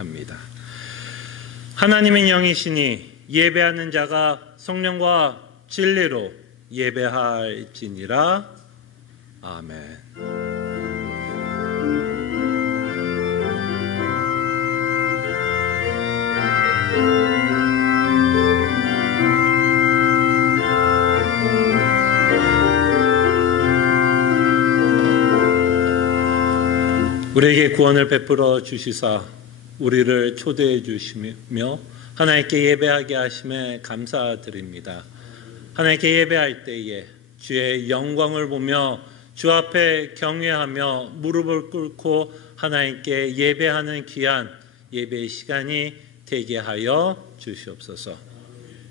합니다. 하나님은 영이시니 예배하는 자가 성령과 진리로 예배할지니라. 아멘. 우리에게 구원을 베풀어 주시사 우리를 초대해 주시며 하나님께 예배하게 하심에 감사드립니다. 하나님께 예배할 때에 주의 영광을 보며 주 앞에 경외하며 무릎을 꿇고 하나님께 예배하는 귀한 예배의 시간이 되게 하여 주시옵소서.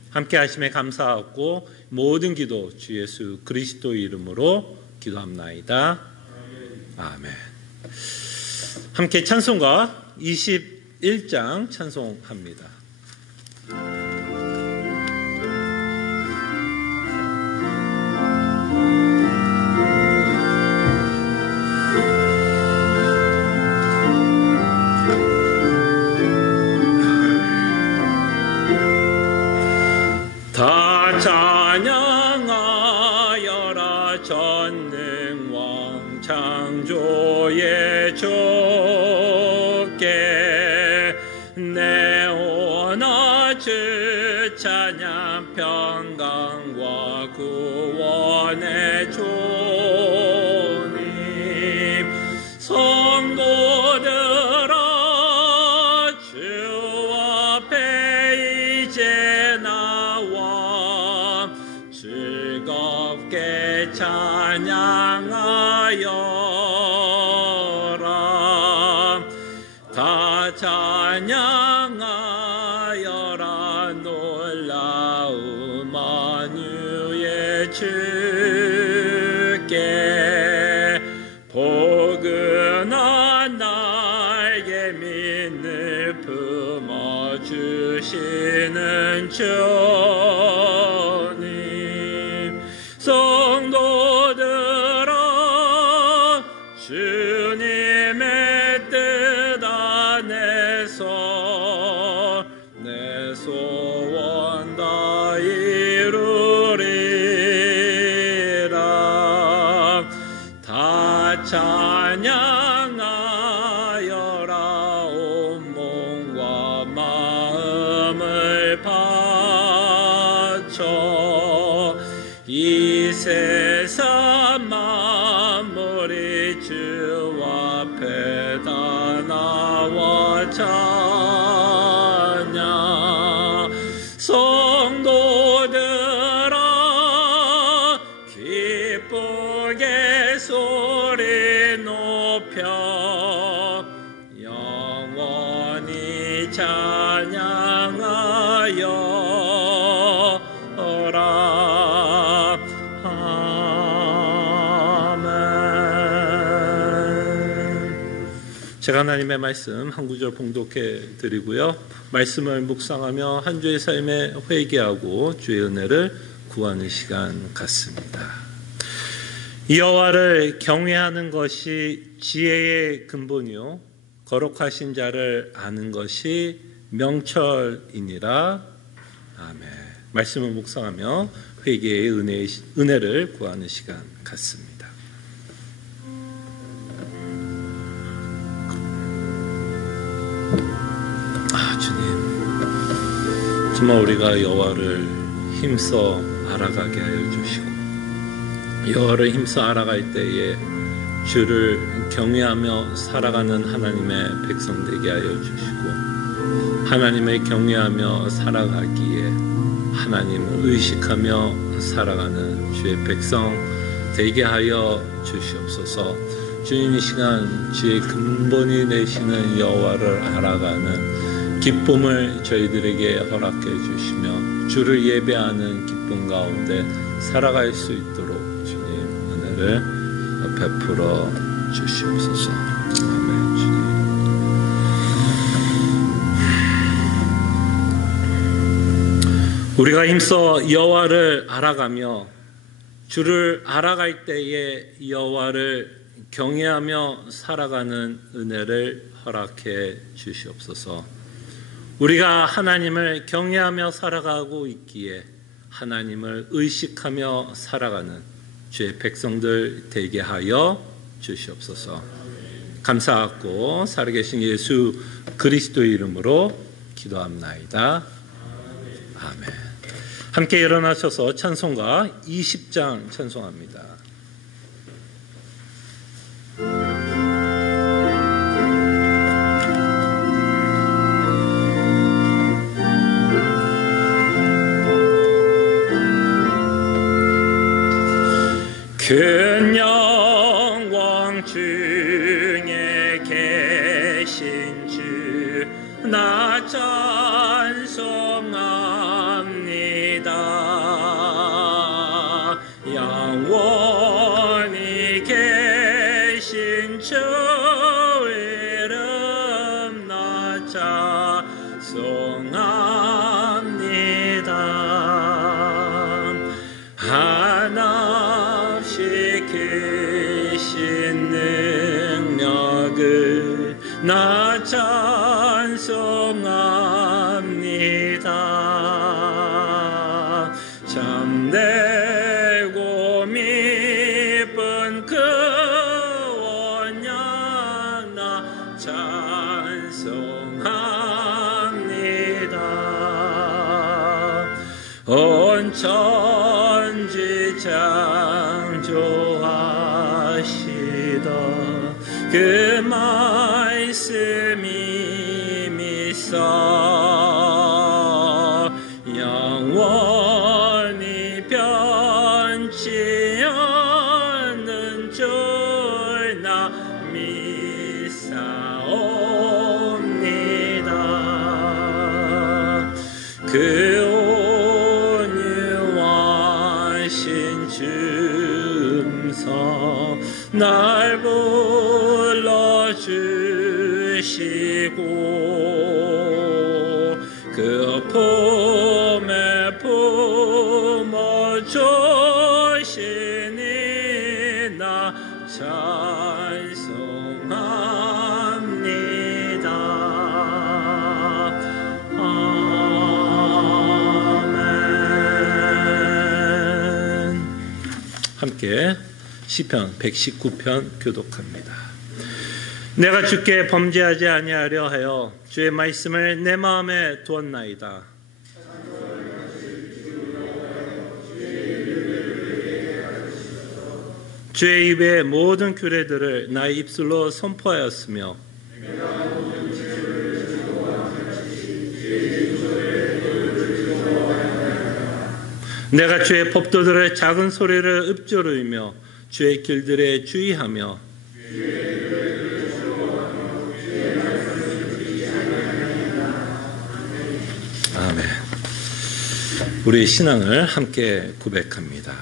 함께 하심에 감사하고 모든 기도 주 예수 그리스도 이름으로 기도합나이다. 아멘. 함께 찬송가 21장 찬송합니다. 다 찬양하여라 전능왕 창조의 주께 내 오나 주 찬양 평강과 구원의 주님 성도들아 주 앞에 이제 나와 즐겁게 찬양하여라. 다 찬양하여라 놀라운 만유의 주께 포근한 날개 민을 품어주시는 주님 성도들아 주님의 뜻 안에서 내 소원 다 이루리라. 다 찬양하여라 온 몸과 마음을 바쳐 이 세상 만물이 주 앞에 다 나와 찬양 성도들아 기쁘게 소리 높여 영원히 찬양하여라. 제가 하나님의 말씀 한 구절 봉독해 드리고요. 말씀을 묵상하며 한 주의 삶에 회개하고 주의 은혜를 구하는 시간 같습니다. 여호와를 경외하는 것이 지혜의 근본이요 거룩하신 자를 아는 것이 명철이니라. 아멘. 말씀을 묵상하며 회개의 은혜를 구하는 시간 같습니다. 주님, 정말 우리가 여호와를 힘써 알아가게 하여 주시고 여호와를 힘써 알아갈 때에 주를 경외하며 살아가는 하나님의 백성 되게 하여 주시고 하나님을 경외하며 살아가기에 하나님을 의식하며 살아가는 주의 백성 되게 하여 주시옵소서. 주님 이 시간 주의 근본이 되시는 여호와를 알아가는 기쁨을 저희들에게 허락해 주시며 주를 예배하는 기쁨 가운데 살아갈 수 있도록 주님 은혜를 베풀어 주시옵소서. 아멘. 주님. 우리가 힘써 여호와를 알아가며 주를 알아갈 때에 여호와를 경외하며 살아가는 은혜를 허락해 주시옵소서. 우리가 하나님을 경외하며 살아가고 있기에 하나님을 의식하며 살아가는 주의 백성들 되게 하여 주시옵소서. 감사하고 살아계신 예수 그리스도의 이름으로 기도합나이다. 아멘. 함께 일어나셔서 찬송가 20장 찬송합니다. 큰 영광 중에 계신 주 나 찬송합니다. 영원히 계신 주 이름 나 찬송합니다. 한없이 크신 능력을 나 찬송합니다. 참되고 미쁜 그 원양 나 찬송합니다. 온 천지 창조하시던 그 말씀이 미서 영원히 변치 않는 줄 나 믿사옵니다. 그 온유하신 줌서 날 불러주시고 그 품에 품어주시니 나 찬송합니다. 아멘. 함께 시편 119편 교독합니다. 내가 주께 범죄하지 아니하려 하여 주의 말씀을 내 마음에 두었나이다. 주의 입의 모든 규례들을 나의 입술로 선포하였으며 내가 주의 법도들을 작은 소리를 읊조르며 주의 길들에 주의하며 아멘. 우리 신앙을 함께 고백합니다.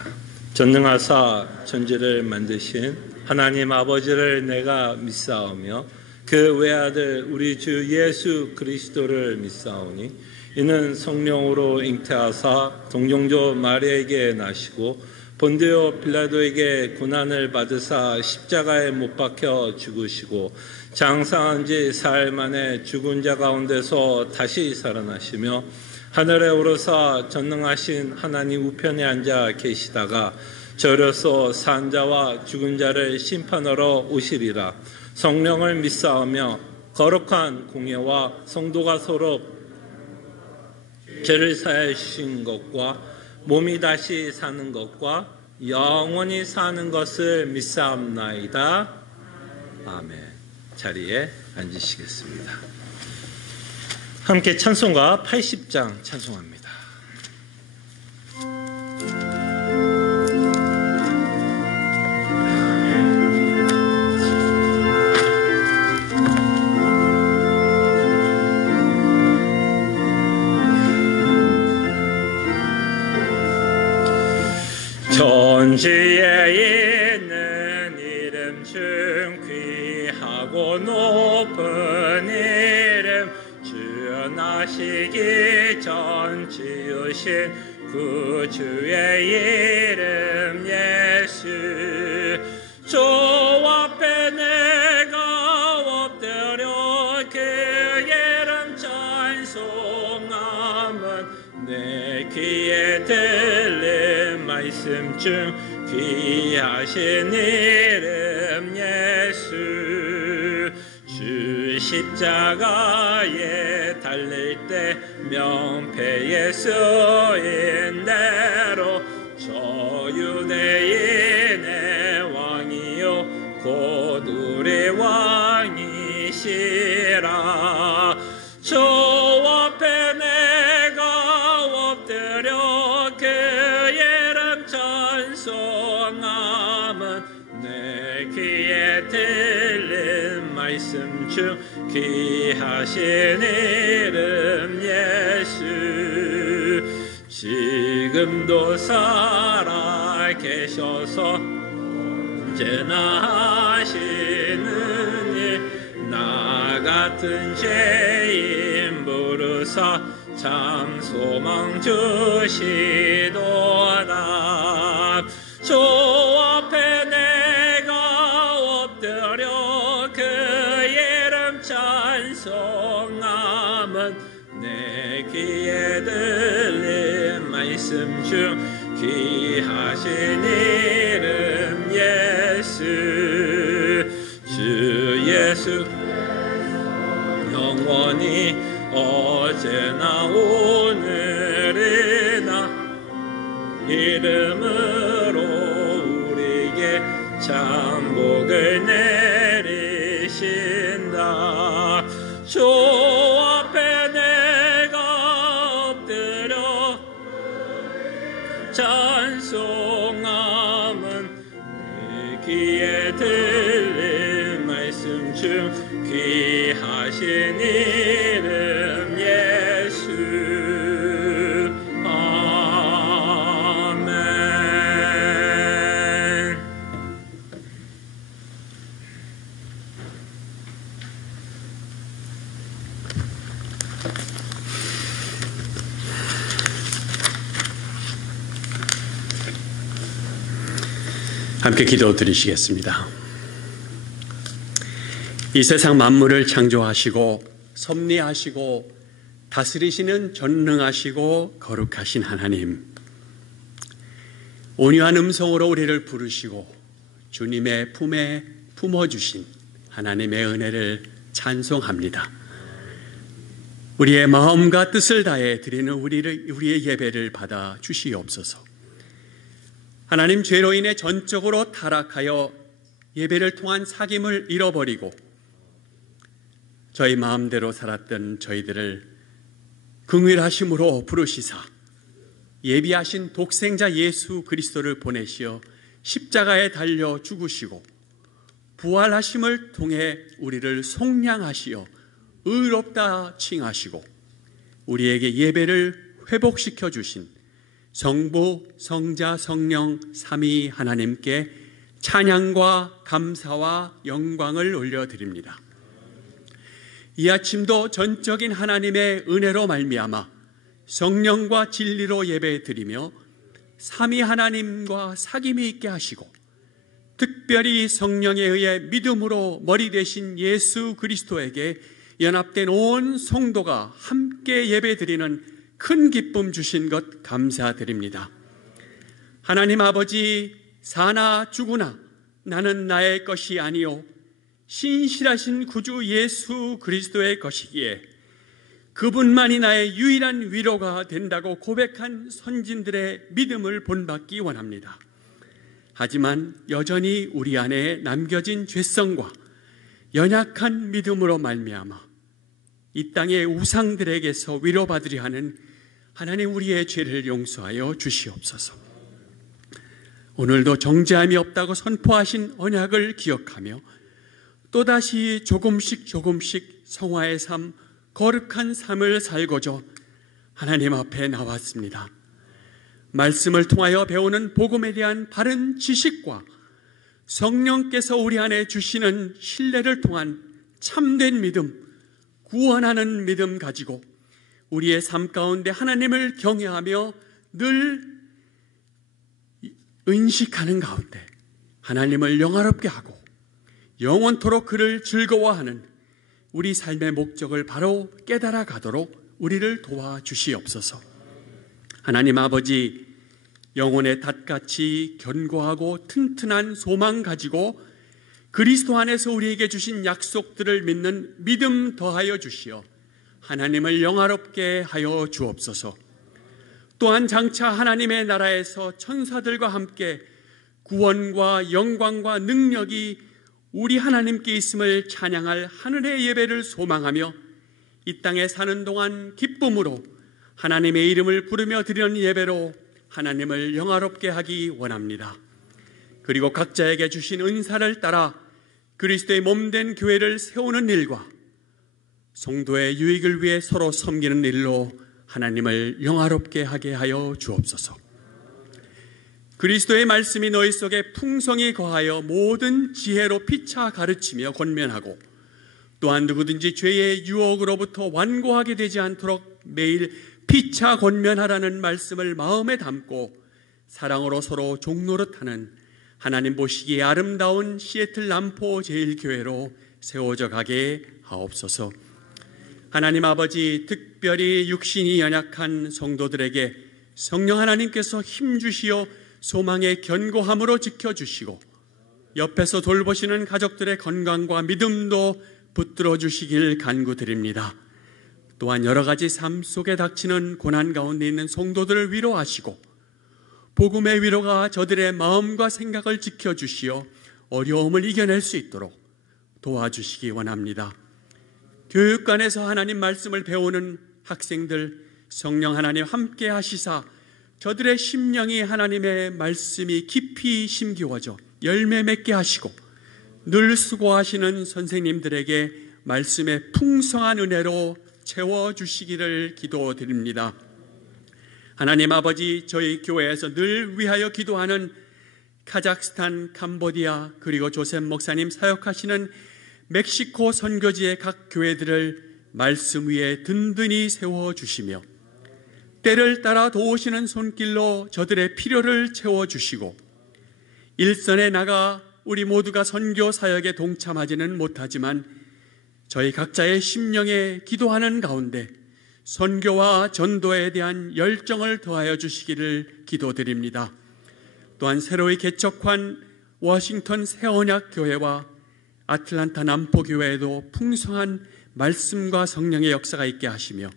전능하사 천지를 만드신 하나님 아버지를 내가 믿사오며 그 외아들 우리 주 예수 그리스도를 믿사오니 이는 성령으로 잉태하사 동정조 마리아에게 나시고 본디오 빌라도에게 고난을 받으사 십자가에 못 박혀 죽으시고 장사한 지 사흘 만에 죽은 자 가운데서 다시 살아나시며 하늘에 오르사 전능하신 하나님 우편에 앉아 계시다가 저려서 산 자와 죽은 자를 심판하러 오시리라. 성령을 믿사오며 거룩한 공예와 성도가 서로 죄를 사하여 주신 것과 몸이 다시 사는 것과 영원히 사는 것을 믿사옵나이다. 아멘. 자리에 앉으시겠습니다. 함께 찬송가 80장 찬송합니다. 천지에 있는 이름 중 귀하고 높은 이름 주연하시기 전 지으신 구주의 이름 예수 주 앞에 내 귀에 들린 말씀 중 귀하신 이름 예수. 주 십자가에 달릴 때 명패에 쓰인 대로 저 유대인의 왕이요 곧 우리 왕이시라. 저 앞에 내가 엎드려 그 이름 찬송함은 내 귀에 들린 말씀 중 귀하신 이름 예수. 지금도 살아 계셔서 언제나 하시는 일. 나 같은 죄인 부르사 참 소망 주시도다. 저 앞에 내가 엎드려 그 이름 찬송함은 내 귀에 들린 말씀 중 귀하신 이름 예수. 주 예수 영원히 어제나 오늘이나 이름으로 우리에게 참 복을 내리신다. 주 앞에 내가 엎드려 찬송함은 내 귀에 들린 말씀 중 귀하신 이름 예수. 아멘. 함께 기도드리시겠습니다. 이 세상 만물을 창조하시고 섭리하시고 다스리시는 전능하시고 거룩하신 하나님, 온유한 음성으로 우리를 부르시고 주님의 품에 품어주신 하나님의 은혜를 찬송합니다. 우리의 마음과 뜻을 다해 드리는 우리의 예배를 받아 주시옵소서. 하나님, 죄로 인해 전적으로 타락하여 예배를 통한 사귐을 잃어버리고 저희 마음대로 살았던 저희들을 긍휼하심으로 부르시사 예비하신 독생자 예수 그리스도를 보내시어 십자가에 달려 죽으시고 부활하심을 통해 우리를 속량하시어 의롭다 칭하시고 우리에게 예배를 회복시켜 주신 성부, 성자, 성령 삼위 하나님께 찬양과 감사와 영광을 올려드립니다. 이 아침도 전적인 하나님의 은혜로 말미암아 성령과 진리로 예배드리며 삼위 하나님과 사귐이 있게 하시고 특별히 성령에 의해 믿음으로 머리 되신 예수 그리스도에게 연합된 온 성도가 함께 예배드리는 큰 기쁨 주신 것 감사드립니다. 하나님 아버지, 사나 죽으나 나는 나의 것이 아니요 신실하신 구주 예수 그리스도의 것이기에 그분만이 나의 유일한 위로가 된다고 고백한 선진들의 믿음을 본받기 원합니다. 하지만 여전히 우리 안에 남겨진 죄성과 연약한 믿음으로 말미암아 이 땅의 우상들에게서 위로받으려 하는 하나님, 우리의 죄를 용서하여 주시옵소서. 오늘도 정죄함이 없다고 선포하신 언약을 기억하며 또다시 조금씩 성화의 삶, 거룩한 삶을 살고자 하나님 앞에 나왔습니다. 말씀을 통하여 배우는 복음에 대한 바른 지식과 성령께서 우리 안에 주시는 신뢰를 통한 참된 믿음, 구원하는 믿음 가지고 우리의 삶 가운데 하나님을 경외하며 늘 은식하는 가운데 하나님을 영화롭게 하고 영원토록 그를 즐거워하는 우리 삶의 목적을 바로 깨달아 가도록 우리를 도와주시옵소서. 하나님 아버지, 영혼의 닷같이 견고하고 튼튼한 소망 가지고 그리스도 안에서 우리에게 주신 약속들을 믿는 믿음 더하여 주시어 하나님을 영화롭게 하여 주옵소서. 또한 장차 하나님의 나라에서 천사들과 함께 구원과 영광과 능력이 우리 하나님께 있음을 찬양할 하늘의 예배를 소망하며 이 땅에 사는 동안 기쁨으로 하나님의 이름을 부르며 드리는 예배로 하나님을 영화롭게 하기 원합니다. 그리고 각자에게 주신 은사를 따라 그리스도의 몸된 교회를 세우는 일과 성도의 유익을 위해 서로 섬기는 일로 하나님을 영화롭게 하게 하여 주옵소서. 그리스도의 말씀이 너희 속에 풍성히 거하여 모든 지혜로 피차 가르치며 권면하고 또한 누구든지 죄의 유혹으로부터 완고하게 되지 않도록 매일 피차 권면하라는 말씀을 마음에 담고 사랑으로 서로 종노릇하는 하나님 보시기에 아름다운 시애틀 남포 제일교회로 세워져 가게 하옵소서. 하나님 아버지, 특별히 육신이 연약한 성도들에게 성령 하나님께서 힘주시어 소망의 견고함으로 지켜주시고 옆에서 돌보시는 가족들의 건강과 믿음도 붙들어 주시길 간구드립니다. 또한 여러 가지 삶 속에 닥치는 고난 가운데 있는 성도들을 위로하시고 복음의 위로가 저들의 마음과 생각을 지켜주시어 어려움을 이겨낼 수 있도록 도와주시기 원합니다. 교육관에서 하나님 말씀을 배우는 학생들 성령 하나님 함께 하시사 저들의 심령이 하나님의 말씀이 깊이 심기워져 열매 맺게 하시고 늘 수고하시는 선생님들에게 말씀의 풍성한 은혜로 채워주시기를 기도드립니다. 하나님 아버지, 저희 교회에서 늘 위하여 기도하는 카자흐스탄, 캄보디아 그리고 조셉 목사님 사역하시는 멕시코 선교지의 각 교회들을 말씀 위에 든든히 세워주시며 때를 따라 도우시는 손길로 저들의 필요를 채워주시고 일선에 나가 우리 모두가 선교 사역에 동참하지는 못하지만 저희 각자의 심령에 기도하는 가운데 선교와 전도에 대한 열정을 더하여 주시기를 기도드립니다. 또한 새로이 개척한 워싱턴 새언약 교회와 아틀란타 남포교회에도 풍성한 말씀과 성령의 역사가 있게 하시며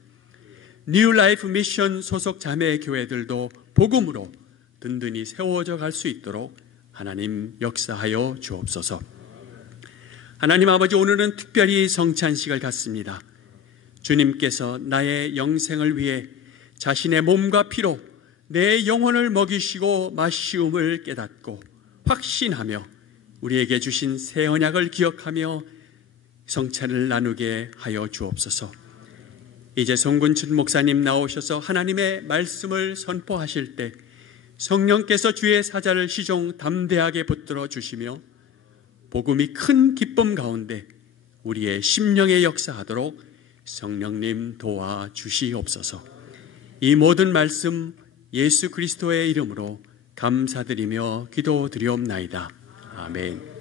뉴 라이프 미션 소속 자매 교회들도 복음으로 든든히 세워져 갈 수 있도록 하나님 역사하여 주옵소서. 하나님 아버지, 오늘은 특별히 성찬식을 갖습니다. 주님께서 나의 영생을 위해 자신의 몸과 피로 내 영혼을 먹이시고 마시움을 깨닫고 확신하며 우리에게 주신 새 언약을 기억하며 성찬을 나누게 하여 주옵소서. 이제 송근춘 목사님 나오셔서 하나님의 말씀을 선포하실 때 성령께서 주의 사자를 시종 담대하게 붙들어 주시며 복음이 큰 기쁨 가운데 우리의 심령에 역사하도록 성령님 도와주시옵소서. 이 모든 말씀 예수 그리스도의 이름으로 감사드리며 기도드리옵나이다. 아멘.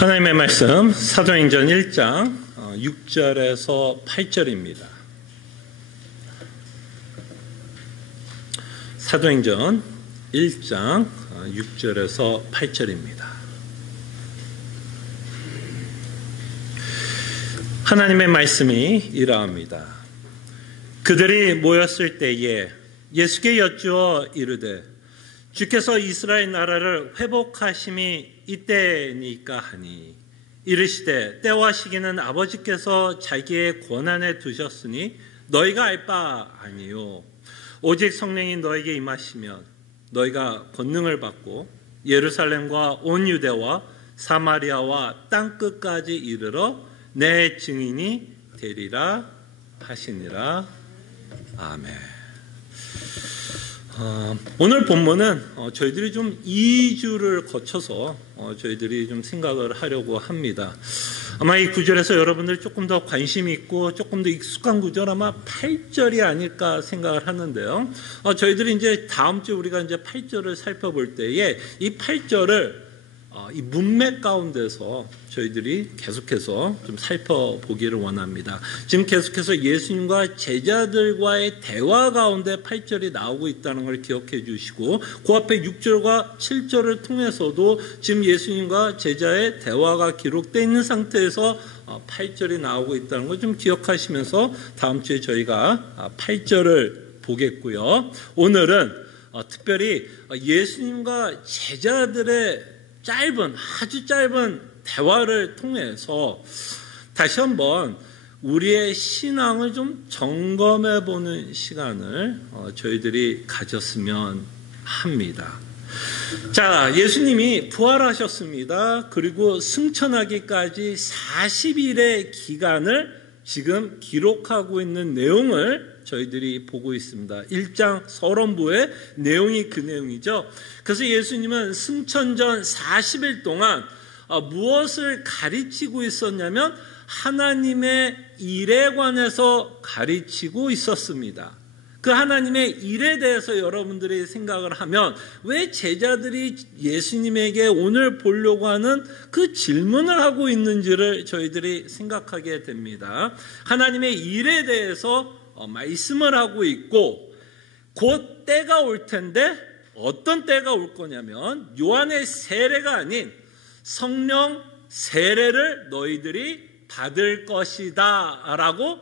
하나님의 말씀 사도행전 1장 6절에서 8절입니다. 사도행전 1장 6절에서 8절입니다. 하나님의 말씀이 이러합니다. 그들이 모였을 때에 예수께 여쭈어 이르되 주께서 이스라엘 나라를 회복하심이 이때니까 하니 이르시되 때와 시기는 아버지께서 자기의 권한에 두셨으니 너희가 알 바 아니요 오직 성령이 너에게 임하시면 너희가 권능을 받고 예루살렘과 온 유대와 사마리아와 땅끝까지 이르러 내 증인이 되리라 하시니라. 아멘. 오늘 본문은 저희들이 좀 2주를 거쳐서 저희들이 좀 생각을 하려고 합니다. 아마 이 구절에서 여러분들 조금 더 관심 있고 조금 더 익숙한 구절 아마 8절이 아닐까 생각을 하는데요. 저희들이 이제 다음 주 우리가 이제 8절을 살펴볼 때에 이 8절을 이 문맥 가운데서 저희들이 계속해서 좀 살펴보기를 원합니다. 지금 계속해서 예수님과 제자들과의 대화 가운데 8절이 나오고 있다는 걸 기억해 주시고 그 앞에 6절과 7절을 통해서도 지금 예수님과 제자의 대화가 기록되어 있는 상태에서 8절이 나오고 있다는 걸 좀 기억하시면서 다음 주에 저희가 8절을 보겠고요. 오늘은 특별히 예수님과 제자들의 아주 짧은 대화를 통해서 다시 한번 우리의 신앙을 좀 점검해 보는 시간을 저희들이 가졌으면 합니다. 자, 예수님이 부활하셨습니다. 그리고 승천하기까지 40일의 기간을 지금 기록하고 있는 내용을 저희들이 보고 있습니다. 1장 서론부의 내용이 그 내용이죠. 그래서 예수님은 승천 전 40일 동안 무엇을 가르치고 있었냐면 하나님의 일에 관해서 가르치고 있었습니다. 그 하나님의 일에 대해서 여러분들이 생각을 하면 왜 제자들이 예수님에게 오늘 보려고 하는 그 질문을 하고 있는지를 저희들이 생각하게 됩니다. 하나님의 일에 대해서 말씀을 하고 있고 곧 때가 올 텐데 어떤 때가 올 거냐면 요한의 세례가 아닌 성령 세례를 너희들이 받을 것이다 라고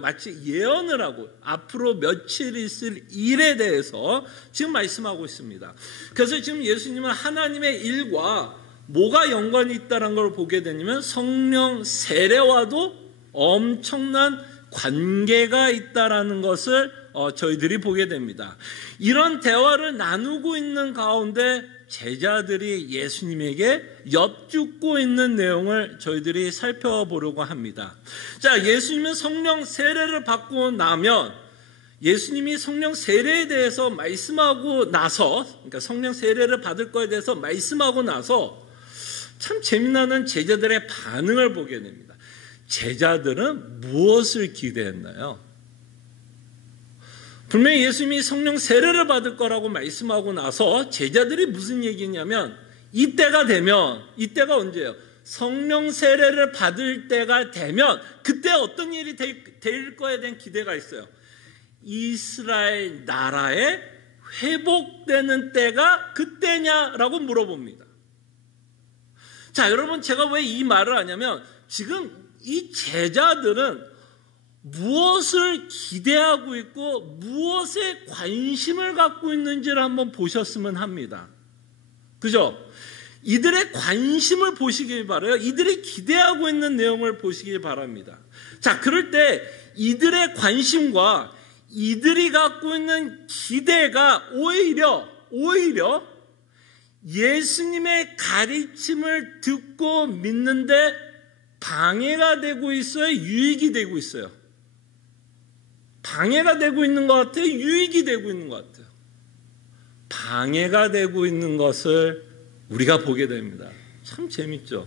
마치 예언을 하고 앞으로 며칠 있을 일에 대해서 지금 말씀하고 있습니다. 그래서 지금 예수님은 하나님의 일과 뭐가 연관이 있다는 걸 보게 되면 성령 세례와도 엄청난 관계가 있다라는 것을 저희들이 보게 됩니다. 이런 대화를 나누고 있는 가운데 제자들이 예수님에게 엿듣고 있는 내용을 저희들이 살펴보려고 합니다. 자, 예수님은 성령 세례를 받고 나면 예수님이 성령 세례에 대해서 말씀하고 나서, 그러니까 성령 세례를 받을 거에 대해서 말씀하고 나서 참 재미나는 제자들의 반응을 보게 됩니다. 제자들은 무엇을 기대했나요? 분명히 예수님이 성령 세례를 받을 거라고 말씀하고 나서 제자들이 무슨 얘기냐면 이때가 되면, 이때가 언제예요? 성령 세례를 받을 때가 되면 그때 어떤 일이 될 거에 대한 기대가 있어요. 이스라엘 나라에 회복되는 때가 그때냐라고 물어봅니다. 자, 여러분, 제가 왜 이 말을 하냐면 지금 이 제자들은 무엇을 기대하고 있고 무엇에 관심을 갖고 있는지를 한번 보셨으면 합니다. 그죠? 이들의 관심을 보시길 바라요. 이들이 기대하고 있는 내용을 보시길 바랍니다. 자, 그럴 때 이들의 관심과 이들이 갖고 있는 기대가 오히려 예수님의 가르침을 듣고 믿는데 방해가 되고 있어요? 유익이 되고 있어요? 방해가 되고 있는 것 같아요? 유익이 되고 있는 것 같아요? 방해가 되고 있는 것을 우리가 보게 됩니다. 참 재밌죠?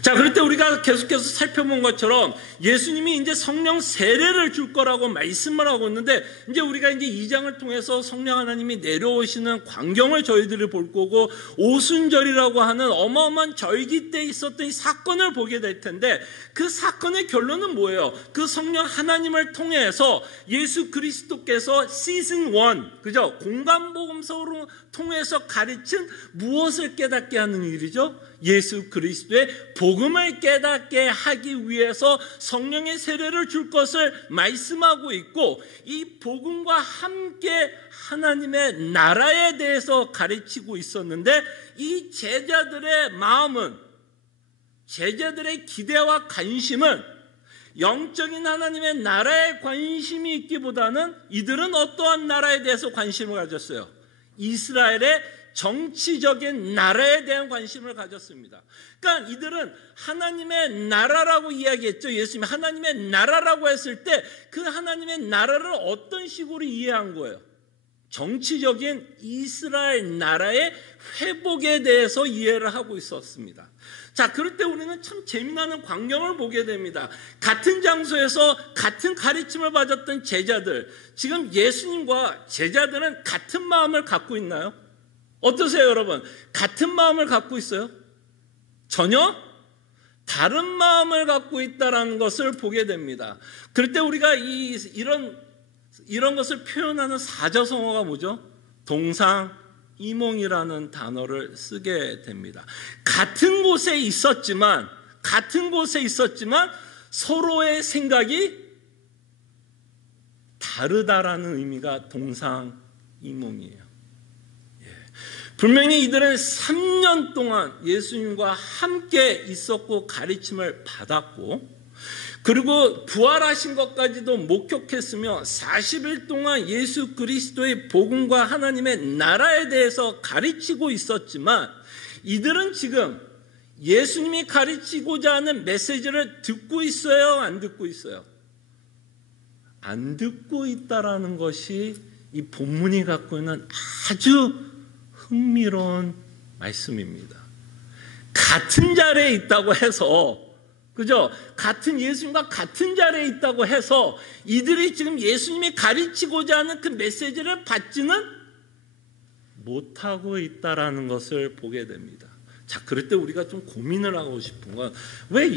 자, 그럴 때 우리가 계속해서 살펴본 것처럼 예수님이 이제 성령 세례를 줄 거라고 말씀을 하고 있는데 이제 우리가 이제 2장을 통해서 성령 하나님이 내려오시는 광경을 저희들이 볼 거고 오순절이라고 하는 어마어마한 절기 때 있었던 이 사건을 보게 될 텐데 그 사건의 결론은 뭐예요? 그 성령 하나님을 통해서 예수 그리스도께서 시즌 1, 그죠? 공간복음서로 통해서 가르친 무엇을 깨닫게 하는 일이죠? 예수 그리스도의 복음을 깨닫게 하기 위해서 성령의 세례를 줄 것을 말씀하고 있고 이 복음과 함께 하나님의 나라에 대해서 가르치고 있었는데 이 제자들의 마음은 제자들의 기대와 관심은 영적인 하나님의 나라에 관심이 있기보다는 이들은 어떠한 나라에 대해서 관심을 가졌어요? 이스라엘의 정치적인 나라에 대한 관심을 가졌습니다. 그러니까 이들은 하나님의 나라라고 이야기했죠. 예수님이 하나님의 나라라고 했을 때 그 하나님의 나라를 어떤 식으로 이해한 거예요? 정치적인 이스라엘 나라의 회복에 대해서 이해를 하고 있었습니다. 자, 그럴 때 우리는 참 재미나는 광경을 보게 됩니다. 같은 장소에서 같은 가르침을 받았던 제자들, 지금 예수님과 제자들은 같은 마음을 갖고 있나요? 어떠세요, 여러분? 같은 마음을 갖고 있어요? 전혀 다른 마음을 갖고 있다는 것을 보게 됩니다. 그럴 때 우리가 이런 것을 표현하는 사자성어가 뭐죠? 동상이몽이라는 단어를 쓰게 됩니다. 같은 곳에 있었지만 서로의 생각이 다르다라는 의미가 동상이몽이에요. 분명히 이들은 3년 동안 예수님과 함께 있었고 가르침을 받았고, 그리고 부활하신 것까지도 목격했으며 40일 동안 예수 그리스도의 복음과 하나님의 나라에 대해서 가르치고 있었지만, 이들은 지금 예수님이 가르치고자 하는 메시지를 듣고 있어요? 안 듣고 있어요? 안 듣고 있다라는 것이 이 본문이 갖고 있는 아주 흥미로운 말씀입니다. 같은 자리에 있다고 해서, 그죠? 같은 예수님과 같은 자리에 있다고 해서 이들이 지금 예수님이 가르치고자 하는 그 메시지를 받지는 못하고 있다라는 것을 보게 됩니다. 자, 그럴 때 우리가 좀 고민을 하고 싶은 건 왜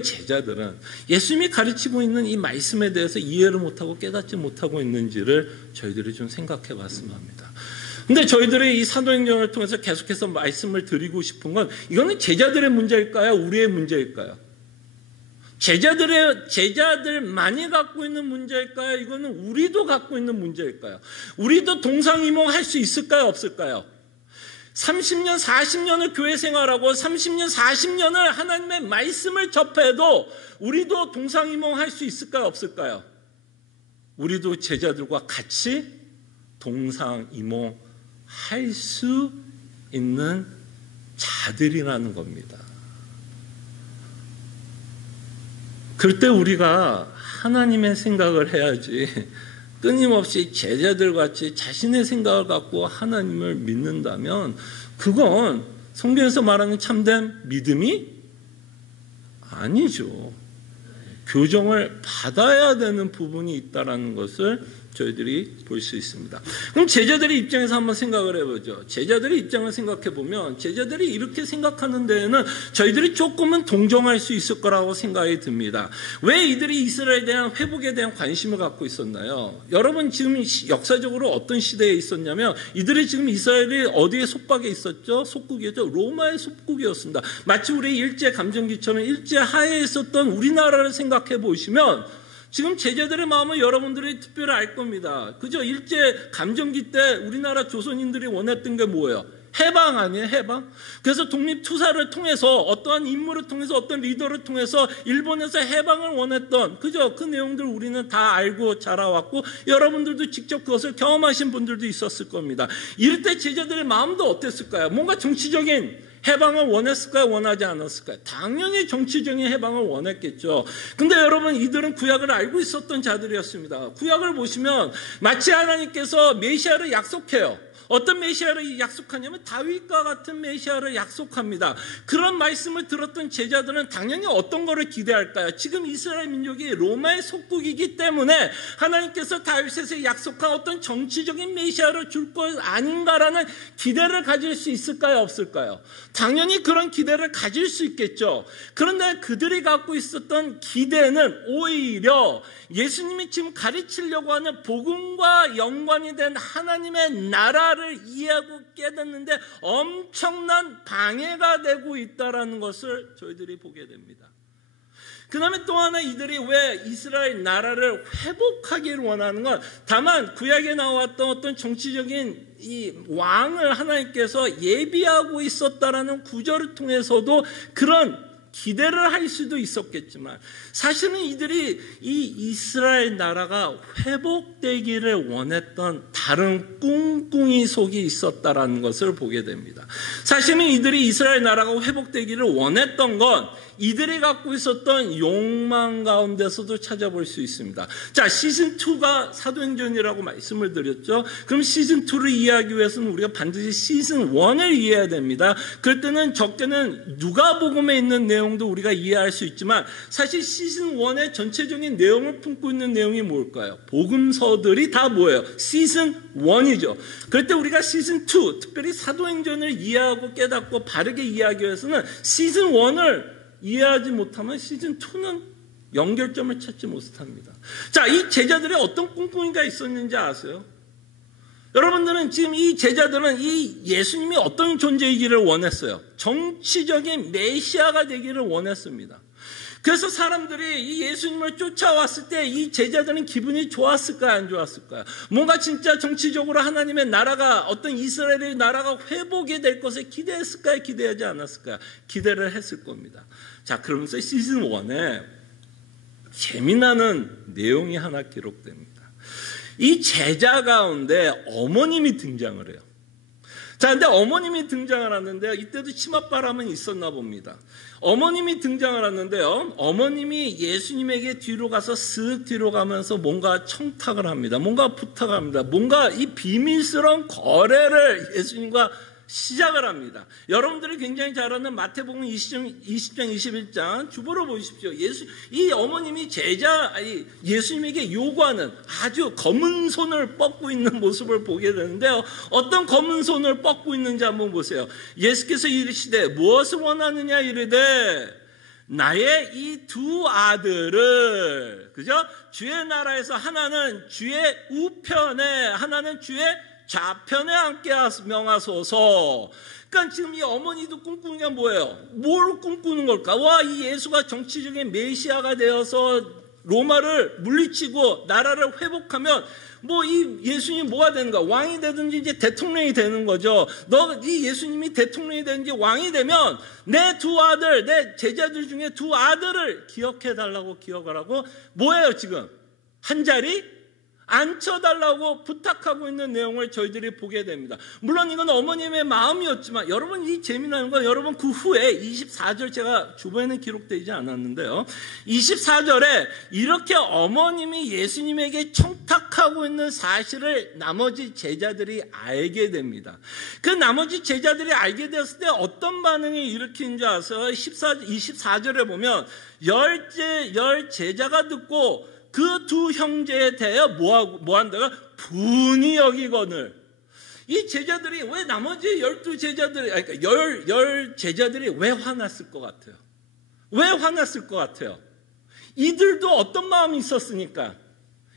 제자들은 예수님이 가르치고 있는 이 말씀에 대해서 이해를 못하고 깨닫지 못하고 있는지를 저희들이 좀 생각해 봤으면 합니다. 근데 저희들이 이 사도행전을 통해서 계속해서 말씀을 드리고 싶은 건, 이거는 제자들의 문제일까요? 우리의 문제일까요? 제자들만이 갖고 있는 문제일까요? 이거는 우리도 갖고 있는 문제일까요? 우리도 동상이몽 할 수 있을까요? 없을까요? 30년, 40년을 교회 생활하고 30년, 40년을 하나님의 말씀을 접해도 우리도 동상이몽 할 수 있을까요? 없을까요? 우리도 제자들과 같이 동상이몽 할 수 있는 자들이라는 겁니다. 그럴 때 우리가 하나님의 생각을 해야지, 끊임없이 제자들같이 자신의 생각을 갖고 하나님을 믿는다면 그건 성경에서 말하는 참된 믿음이 아니죠. 교정을 받아야 되는 부분이 있다는 것을 저희들이 볼 수 있습니다. 그럼 제자들의 입장에서 한번 생각을 해보죠. 제자들의 입장을 생각해 보면 제자들이 이렇게 생각하는 데에는 저희들이 조금은 동정할 수 있을 거라고 생각이 듭니다. 왜 이들이 이스라엘에 대한 회복에 대한 관심을 갖고 있었나요? 여러분, 지금 역사적으로 어떤 시대에 있었냐면, 이들이 지금 이스라엘이 어디에 속박에 있었죠? 속국이었죠. 로마의 속국이었습니다. 마치 우리 일제 감정기처럼 일제 하에 있었던 우리나라를 생각해 보시면 지금 제자들의 마음을 여러분들이 특별히 알 겁니다. 그죠? 일제 감정기 때 우리나라 조선인들이 원했던 게 뭐예요? 해방 아니에요? 해방? 그래서 독립투사를 통해서, 어떠한 인물을 통해서, 어떤 리더를 통해서 일본에서 해방을 원했던, 그죠? 그 내용들 우리는 다 알고 자라왔고, 여러분들도 직접 그것을 경험하신 분들도 있었을 겁니다. 이럴 때 제자들의 마음도 어땠을까요? 뭔가 정치적인 해방을 원했을까요? 원하지 않았을까요? 당연히 정치적인 해방을 원했겠죠. 근데 여러분, 이들은 구약을 알고 있었던 자들이었습니다. 구약을 보시면 마치 하나님께서 메시아를 약속해요. 어떤 메시아를 약속하냐면 다윗과 같은 메시아를 약속합니다. 그런 말씀을 들었던 제자들은 당연히 어떤 거를 기대할까요? 지금 이스라엘 민족이 로마의 속국이기 때문에 하나님께서 다윗에게 약속한 어떤 정치적인 메시아를 줄 것 아닌가라는 기대를 가질 수 있을까요? 없을까요? 당연히 그런 기대를 가질 수 있겠죠. 그런데 그들이 갖고 있었던 기대는 오히려 예수님이 지금 가르치려고 하는 복음과 연관이 된 하나님의 나라를 이해하고 깨닫는데 엄청난 방해가 되고 있다는 것을 저희들이 보게 됩니다. 그 다음에 또 하나, 이들이 왜 이스라엘 나라를 회복하기를 원하는 건, 다만 구약에 나왔던 어떤 정치적인 이 왕을 하나님께서 예비하고 있었다라는 구절을 통해서도 그런 기대를 할 수도 있었겠지만 사실은 이들이 이 이스라엘 나라가 회복되기를 원했던 다른 꿍꿍이 속이 있었다라는 것을 보게 됩니다. 사실은 이들이 이스라엘 나라가 회복되기를 원했던 건 이들이 갖고 있었던 욕망 가운데서도 찾아볼 수 있습니다. 자, 시즌2가 사도행전이라고 말씀을 드렸죠. 그럼 시즌2를 이해하기 위해서는 우리가 반드시 시즌1을 이해해야 됩니다. 그럴 때는 적게는 누가복음에 있는 내용도 우리가 이해할 수 있지만 사실 시즌1의 전체적인 내용을 품고 있는 내용이 뭘까요? 복음서들이 다 뭐예요? 시즌1이죠. 그럴 때 우리가 시즌2, 특별히 사도행전을 이해하고 깨닫고 바르게 이해하기 위해서는 시즌1을 이해하지 못하면 시즌2는 연결점을 찾지 못합니다. 자, 이 제자들의 어떤 꿍꿍이가 있었는지 아세요? 여러분들은 지금 이 제자들은 이 예수님이 어떤 존재이기를 원했어요. 정치적인 메시아가 되기를 원했습니다. 그래서 사람들이 이 예수님을 쫓아왔을 때 이 제자들은 기분이 좋았을까요? 안 좋았을까요? 뭔가 진짜 정치적으로 하나님의 나라가 어떤 이스라엘의 나라가 회복이 될 것을 기대했을까요? 기대하지 않았을까요? 기대를 했을 겁니다. 자, 그러면서 시즌 1에 재미나는 내용이 하나 기록됩니다. 이 제자 가운데 어머님이 등장을 해요. 자, 근데 어머님이 등장을 하는데요. 이때도 치맛바람은 있었나 봅니다. 어머님이 등장을 하는데요. 어머님이 예수님에게 뒤로 가서 쓱 뒤로 가면서 뭔가 청탁을 합니다. 뭔가 부탁을 합니다. 뭔가 이 비밀스러운 거래를 예수님과 시작을 합니다. 여러분들이 굉장히 잘 아는 마태복음 20장, 21장 주보로 보십시오. 이 어머님이 예수님에게 요구하는 아주 검은 손을 뻗고 있는 모습을 보게 되는데요. 어떤 검은 손을 뻗고 있는지 한번 보세요. 예수께서 이르시되 무엇을 원하느냐 이르되 나의 이 두 아들을, 그죠? 주의 나라에서 하나는 주의 우편에, 하나는 주의 좌편에 앉게 명하소서. 그러니까 지금 이 어머니도 꿈꾸는 게 뭐예요? 뭘 꿈꾸는 걸까? 와, 이 예수가 정치적인 메시아가 되어서 로마를 물리치고 나라를 회복하면 뭐 이 예수님이 뭐가 되는 거야? 왕이 되든지 이제 대통령이 되는 거죠. 이 예수님이 대통령이 되든지 왕이 되면 내 두 아들, 내 제자들 중에 두 아들을 기억해 달라고 기억을 하고 뭐예요 지금? 한 자리 앉혀달라고 부탁하고 있는 내용을 저희들이 보게 됩니다. 물론 이건 어머님의 마음이었지만 여러분 이 재미나는 건 여러분 그 후에 24절 제가 주변에는 기록되지 않았는데요. 24절에 이렇게 어머님이 예수님에게 청탁하고 있는 사실을 나머지 제자들이 알게 됩니다. 그 나머지 제자들이 알게 되었을 때 어떤 반응을 일으키는지 아세요? 24절에 보면 열 제자가 듣고 그 두 형제에 대하여 뭐한다가 분이 여기거늘. 이 제자들이 왜 나머지 12제자들이, 그러니까 열 제자들이 왜 화났을 것 같아요? 왜 화났을 것 같아요? 이들도 어떤 마음이 있었으니까?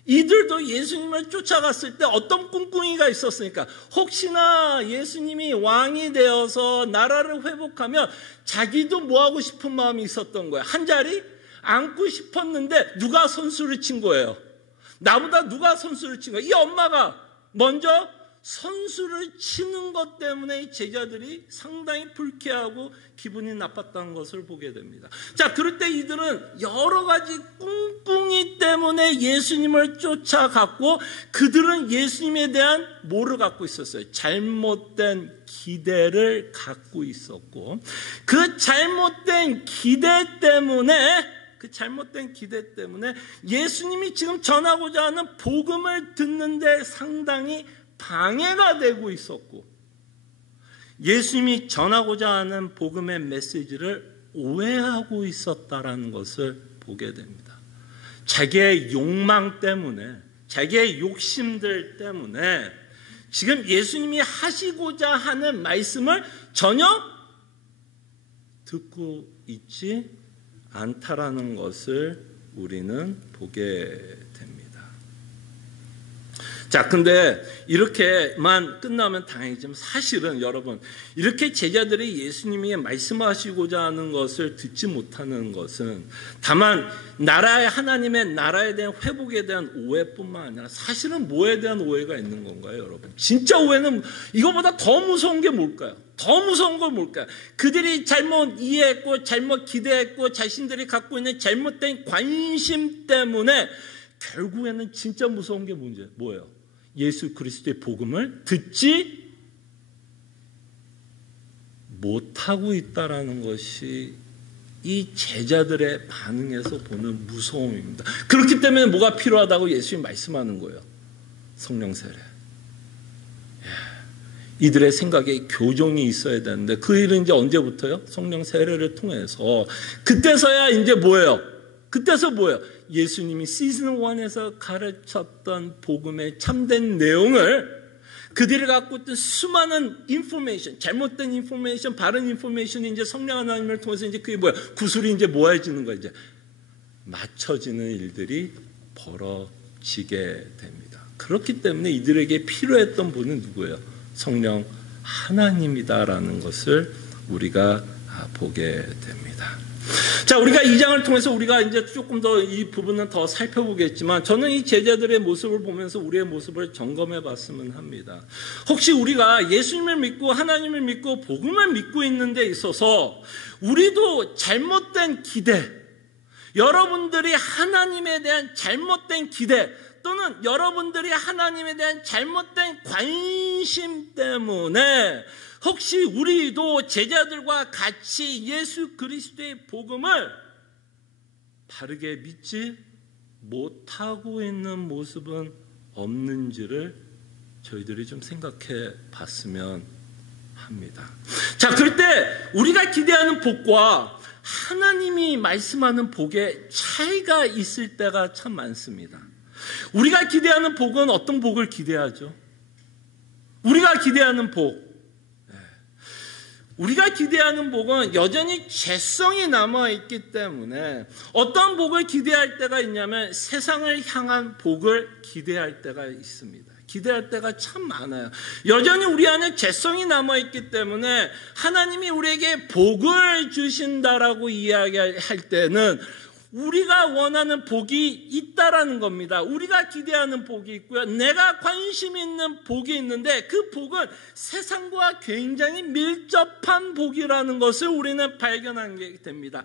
이들도 예수님을 쫓아갔을 때 어떤 꿍꿍이가 있었으니까? 혹시나 예수님이 왕이 되어서 나라를 회복하면 자기도 뭐하고 싶은 마음이 있었던 거예요. 한 자리 앉고 싶었는데 누가 선수를 친 거예요? 나보다 누가 선수를 친 거예요? 이 엄마가 먼저 선수를 치는 것 때문에 이 제자들이 상당히 불쾌하고 기분이 나빴다는 것을 보게 됩니다. 자, 그럴 때 이들은 여러 가지 꿍꿍이 때문에 예수님을 쫓아갔고 그들은 예수님에 대한 뭐를 갖고 있었어요? 잘못된 기대를 갖고 있었고 그 잘못된 기대 때문에 예수님이 지금 전하고자 하는 복음을 듣는데 상당히 방해가 되고 있었고 예수님이 전하고자 하는 복음의 메시지를 오해하고 있었다라는 것을 보게 됩니다. 자기의 욕망 때문에, 자기의 욕심들 때문에 지금 예수님이 하시고자 하는 말씀을 전혀 듣고 있지 않다라는 것을 우리는 보게 됩니다. 자, 근데 이렇게만 끝나면 다행이지만 사실은 여러분, 이렇게 제자들이 예수님이 말씀하시고자 하는 것을 듣지 못하는 것은 다만 하나님의 나라에 대한 회복에 대한 오해뿐만 아니라 사실은 뭐에 대한 오해가 있는 건가요, 여러분? 진짜 오해는 이거보다 더 무서운 게 뭘까요? 더 무서운 건 뭘까요? 그들이 잘못 이해했고 잘못 기대했고 자신들이 갖고 있는 잘못된 관심 때문에 결국에는 진짜 무서운 게 뭐예요? 예수 그리스도의 복음을 듣지 못하고 있다라는 것이 이 제자들의 반응에서 보는 무서움입니다. 그렇기 때문에 뭐가 필요하다고 예수님이 말씀하는 거예요. 성령 세례. 이들의 생각에 교정이 있어야 되는데 그 일은 이제 언제부터요? 성령 세례를 통해서. 그때서야 이제 뭐예요? 그때서 뭐예요? 예수님이 시즌 1에서 가르쳤던 복음의 참된 내용을 그들이 갖고 있던 수많은 인포메이션, 잘못된 인포메이션, 바른 인포메이션이 이제 성령 하나님을 통해서 이제 그게 뭐야? 구슬이 이제 모아지는 거예요. 이제 맞춰지는 일들이 벌어지게 됩니다. 그렇기 때문에 이들에게 필요했던 분은 누구예요? 성령 하나님이다라는 것을 우리가 보게 됩니다. 자, 우리가 이 장을 통해서 우리가 이제 조금 더 이 부분은 더 살펴보겠지만 저는 이 제자들의 모습을 보면서 우리의 모습을 점검해 봤으면 합니다. 혹시 우리가 예수님을 믿고 하나님을 믿고 복음을 믿고 있는 데 있어서 우리도 잘못된 기대, 여러분들이 하나님에 대한 잘못된 기대 또는 여러분들이 하나님에 대한 잘못된 관심 때문에 혹시 우리도 제자들과 같이 예수 그리스도의 복음을 바르게 믿지 못하고 있는 모습은 없는지를 저희들이 좀 생각해 봤으면 합니다. 자, 그럴 때 우리가 기대하는 복과 하나님이 말씀하는 복에 차이가 있을 때가 참 많습니다. 우리가 기대하는 복은 어떤 복을 기대하죠? 우리가 기대하는 복, 우리가 기대하는 복은 여전히 죄성이 남아있기 때문에 어떤 복을 기대할 때가 있냐면 세상을 향한 복을 기대할 때가 있습니다. 기대할 때가 참 많아요. 여전히 우리 안에 죄성이 남아있기 때문에 하나님이 우리에게 복을 주신다라고 이야기할 때는 우리가 원하는 복이 있다라는 겁니다. 우리가 기대하는 복이 있고요. 내가 관심 있는 복이 있는데 그 복은 세상과 굉장히 밀접한 복이라는 것을 우리는 발견하게 됩니다.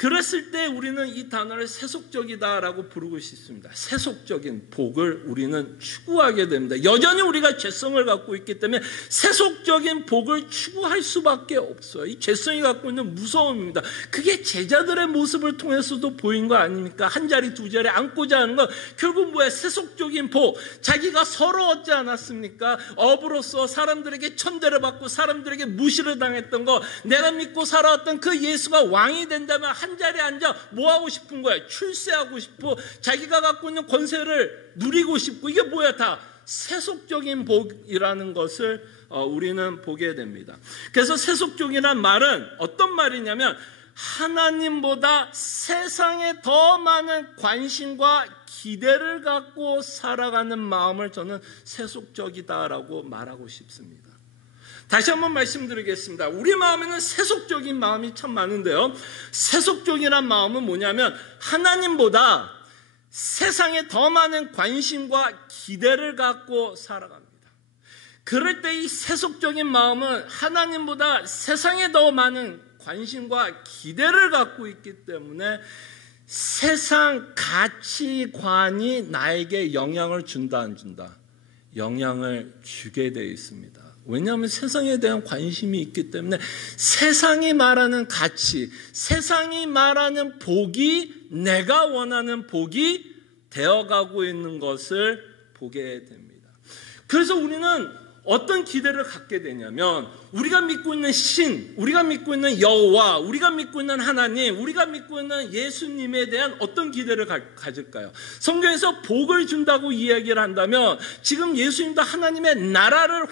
그랬을 때 우리는 이 단어를 세속적이다라고 부르고 싶습니다. 세속적인 복을 우리는 추구하게 됩니다. 여전히 우리가 죄성을 갖고 있기 때문에 세속적인 복을 추구할 수밖에 없어요. 이 죄성이 갖고 있는 무서움입니다. 그게 제자들의 모습을 통해서도 보인 거 아닙니까? 한 자리 두 자리 앉고자 하는 건 결국 뭐야? 세속적인 복. 자기가 서러웠지 않았습니까? 업으로서 사람들에게 천대를 받고 사람들에게 무시를 당했던 거, 내가 믿고 살아왔던 그 예수가 왕이 된다면 한 자리에 앉아 뭐 하고 싶은 거야? 출세하고 싶고 자기가 갖고 있는 권세를 누리고 싶고 이게 뭐야? 다 세속적인 복이라는 것을 우리는 보게 됩니다. 그래서 세속적이란 말은 어떤 말이냐면 하나님보다 세상에 더 많은 관심과 기대를 갖고 살아가는 마음을 저는 세속적이다라고 말하고 싶습니다. 다시 한번 말씀드리겠습니다. 우리 마음에는 세속적인 마음이 참 많은데요. 세속적이란 마음은 뭐냐면 하나님보다 세상에 더 많은 관심과 기대를 갖고 살아갑니다. 그럴 때 이 세속적인 마음은 하나님보다 세상에 더 많은 관심과 기대를 갖고 있기 때문에 세상 가치관이 나에게 영향을 준다 안 준다? 영향을 주게 되어 있습니다. 왜냐하면 세상에 대한 관심이 있기 때문에 세상이 말하는 가치, 세상이 말하는 복이 내가 원하는 복이 되어가고 있는 것을 보게 됩니다. 그래서 우리는 어떤 기대를 갖게 되냐면 우리가 믿고 있는 신, 우리가 믿고 있는 여호와, 우리가 믿고 있는 하나님, 우리가 믿고 있는 예수님에 대한 어떤 기대를 가질까요? 성경에서 복을 준다고 이야기를 한다면 지금 예수님도 하나님의 나라를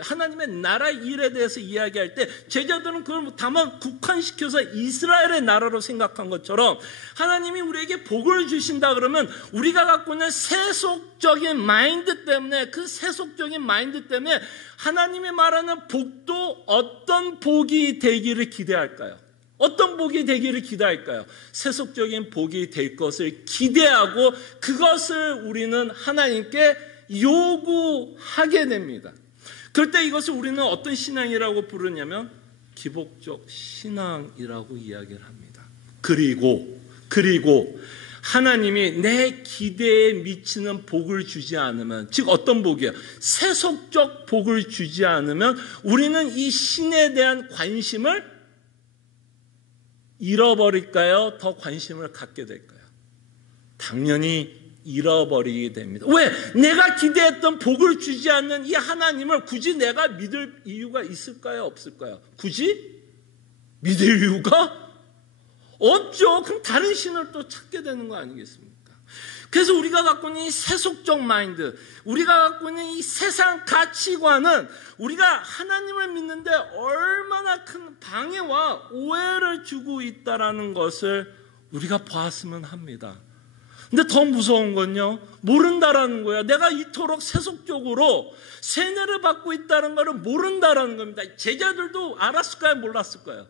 하나님의 나라 일에 대해서 이야기할 때 제자들은 그걸 다만 국한시켜서 이스라엘의 나라로 생각한 것처럼 하나님이 우리에게 복을 주신다 그러면 우리가 갖고 있는 세속적인 마인드 때문에, 그 세속적인 마인드 때문에 하나님이 말하는 복도 어떤 복이 되기를 기대할까요? 어떤 복이 되기를 기대할까요? 세속적인 복이 될 것을 기대하고 그것을 우리는 하나님께 요구하게 됩니다. 그럴 때 이것을 우리는 어떤 신앙이라고 부르냐면 기복적 신앙이라고 이야기를 합니다. 그리고 하나님이 내 기대에 미치는 복을 주지 않으면, 즉 어떤 복이에요? 세속적 복을 주지 않으면 우리는 이 신에 대한 관심을 잃어버릴까요? 더 관심을 갖게 될까요? 당연히 잃어버리게 됩니다. 왜? 내가 기대했던 복을 주지 않는 이 하나님을 굳이 내가 믿을 이유가 있을까요? 없을까요? 굳이 믿을 이유가 없죠. 그럼 다른 신을 또 찾게 되는 거 아니겠습니까? 그래서 우리가 갖고 있는 이 세속적 마인드, 우리가 갖고 있는 이 세상 가치관은 우리가 하나님을 믿는데 얼마나 큰 방해와 오해를 주고 있다는 것을 우리가 보았으면 합니다. 근데 더 무서운 건요, 모른다라는 거예요. 내가 이토록 세속적으로 세뇌를 받고 있다는 것을 모른다라는 겁니다. 제자들도 알았을까요? 몰랐을까요?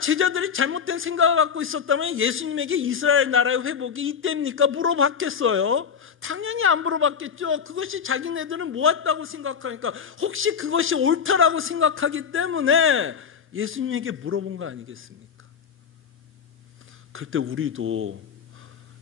제자들이 잘못된 생각을 갖고 있었다면 예수님에게 이스라엘 나라의 회복이 이때입니까? 물어봤겠어요? 당연히 안 물어봤겠죠. 그것이 자기네들은 모았다고 생각하니까, 혹시 그것이 옳다라고 생각하기 때문에 예수님에게 물어본 거 아니겠습니까? 그럴 때 우리도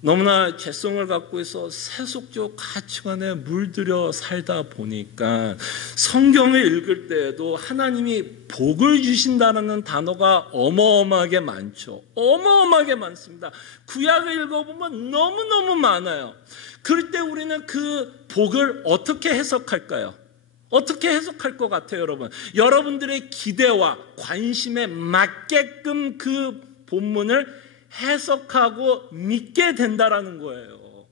너무나 죄성을 갖고 있어 세속적 가치관에 물들여 살다 보니까 성경을 읽을 때에도 하나님이 복을 주신다는 단어가 어마어마하게 많죠. 어마어마하게 많습니다. 구약을 읽어보면 너무너무 많아요. 그럴 때 우리는 그 복을 어떻게 해석할까요? 어떻게 해석할 것 같아요, 여러분? 여러분들의 기대와 관심에 맞게끔 그 본문을 해석하고 믿게 된다라는 거예요.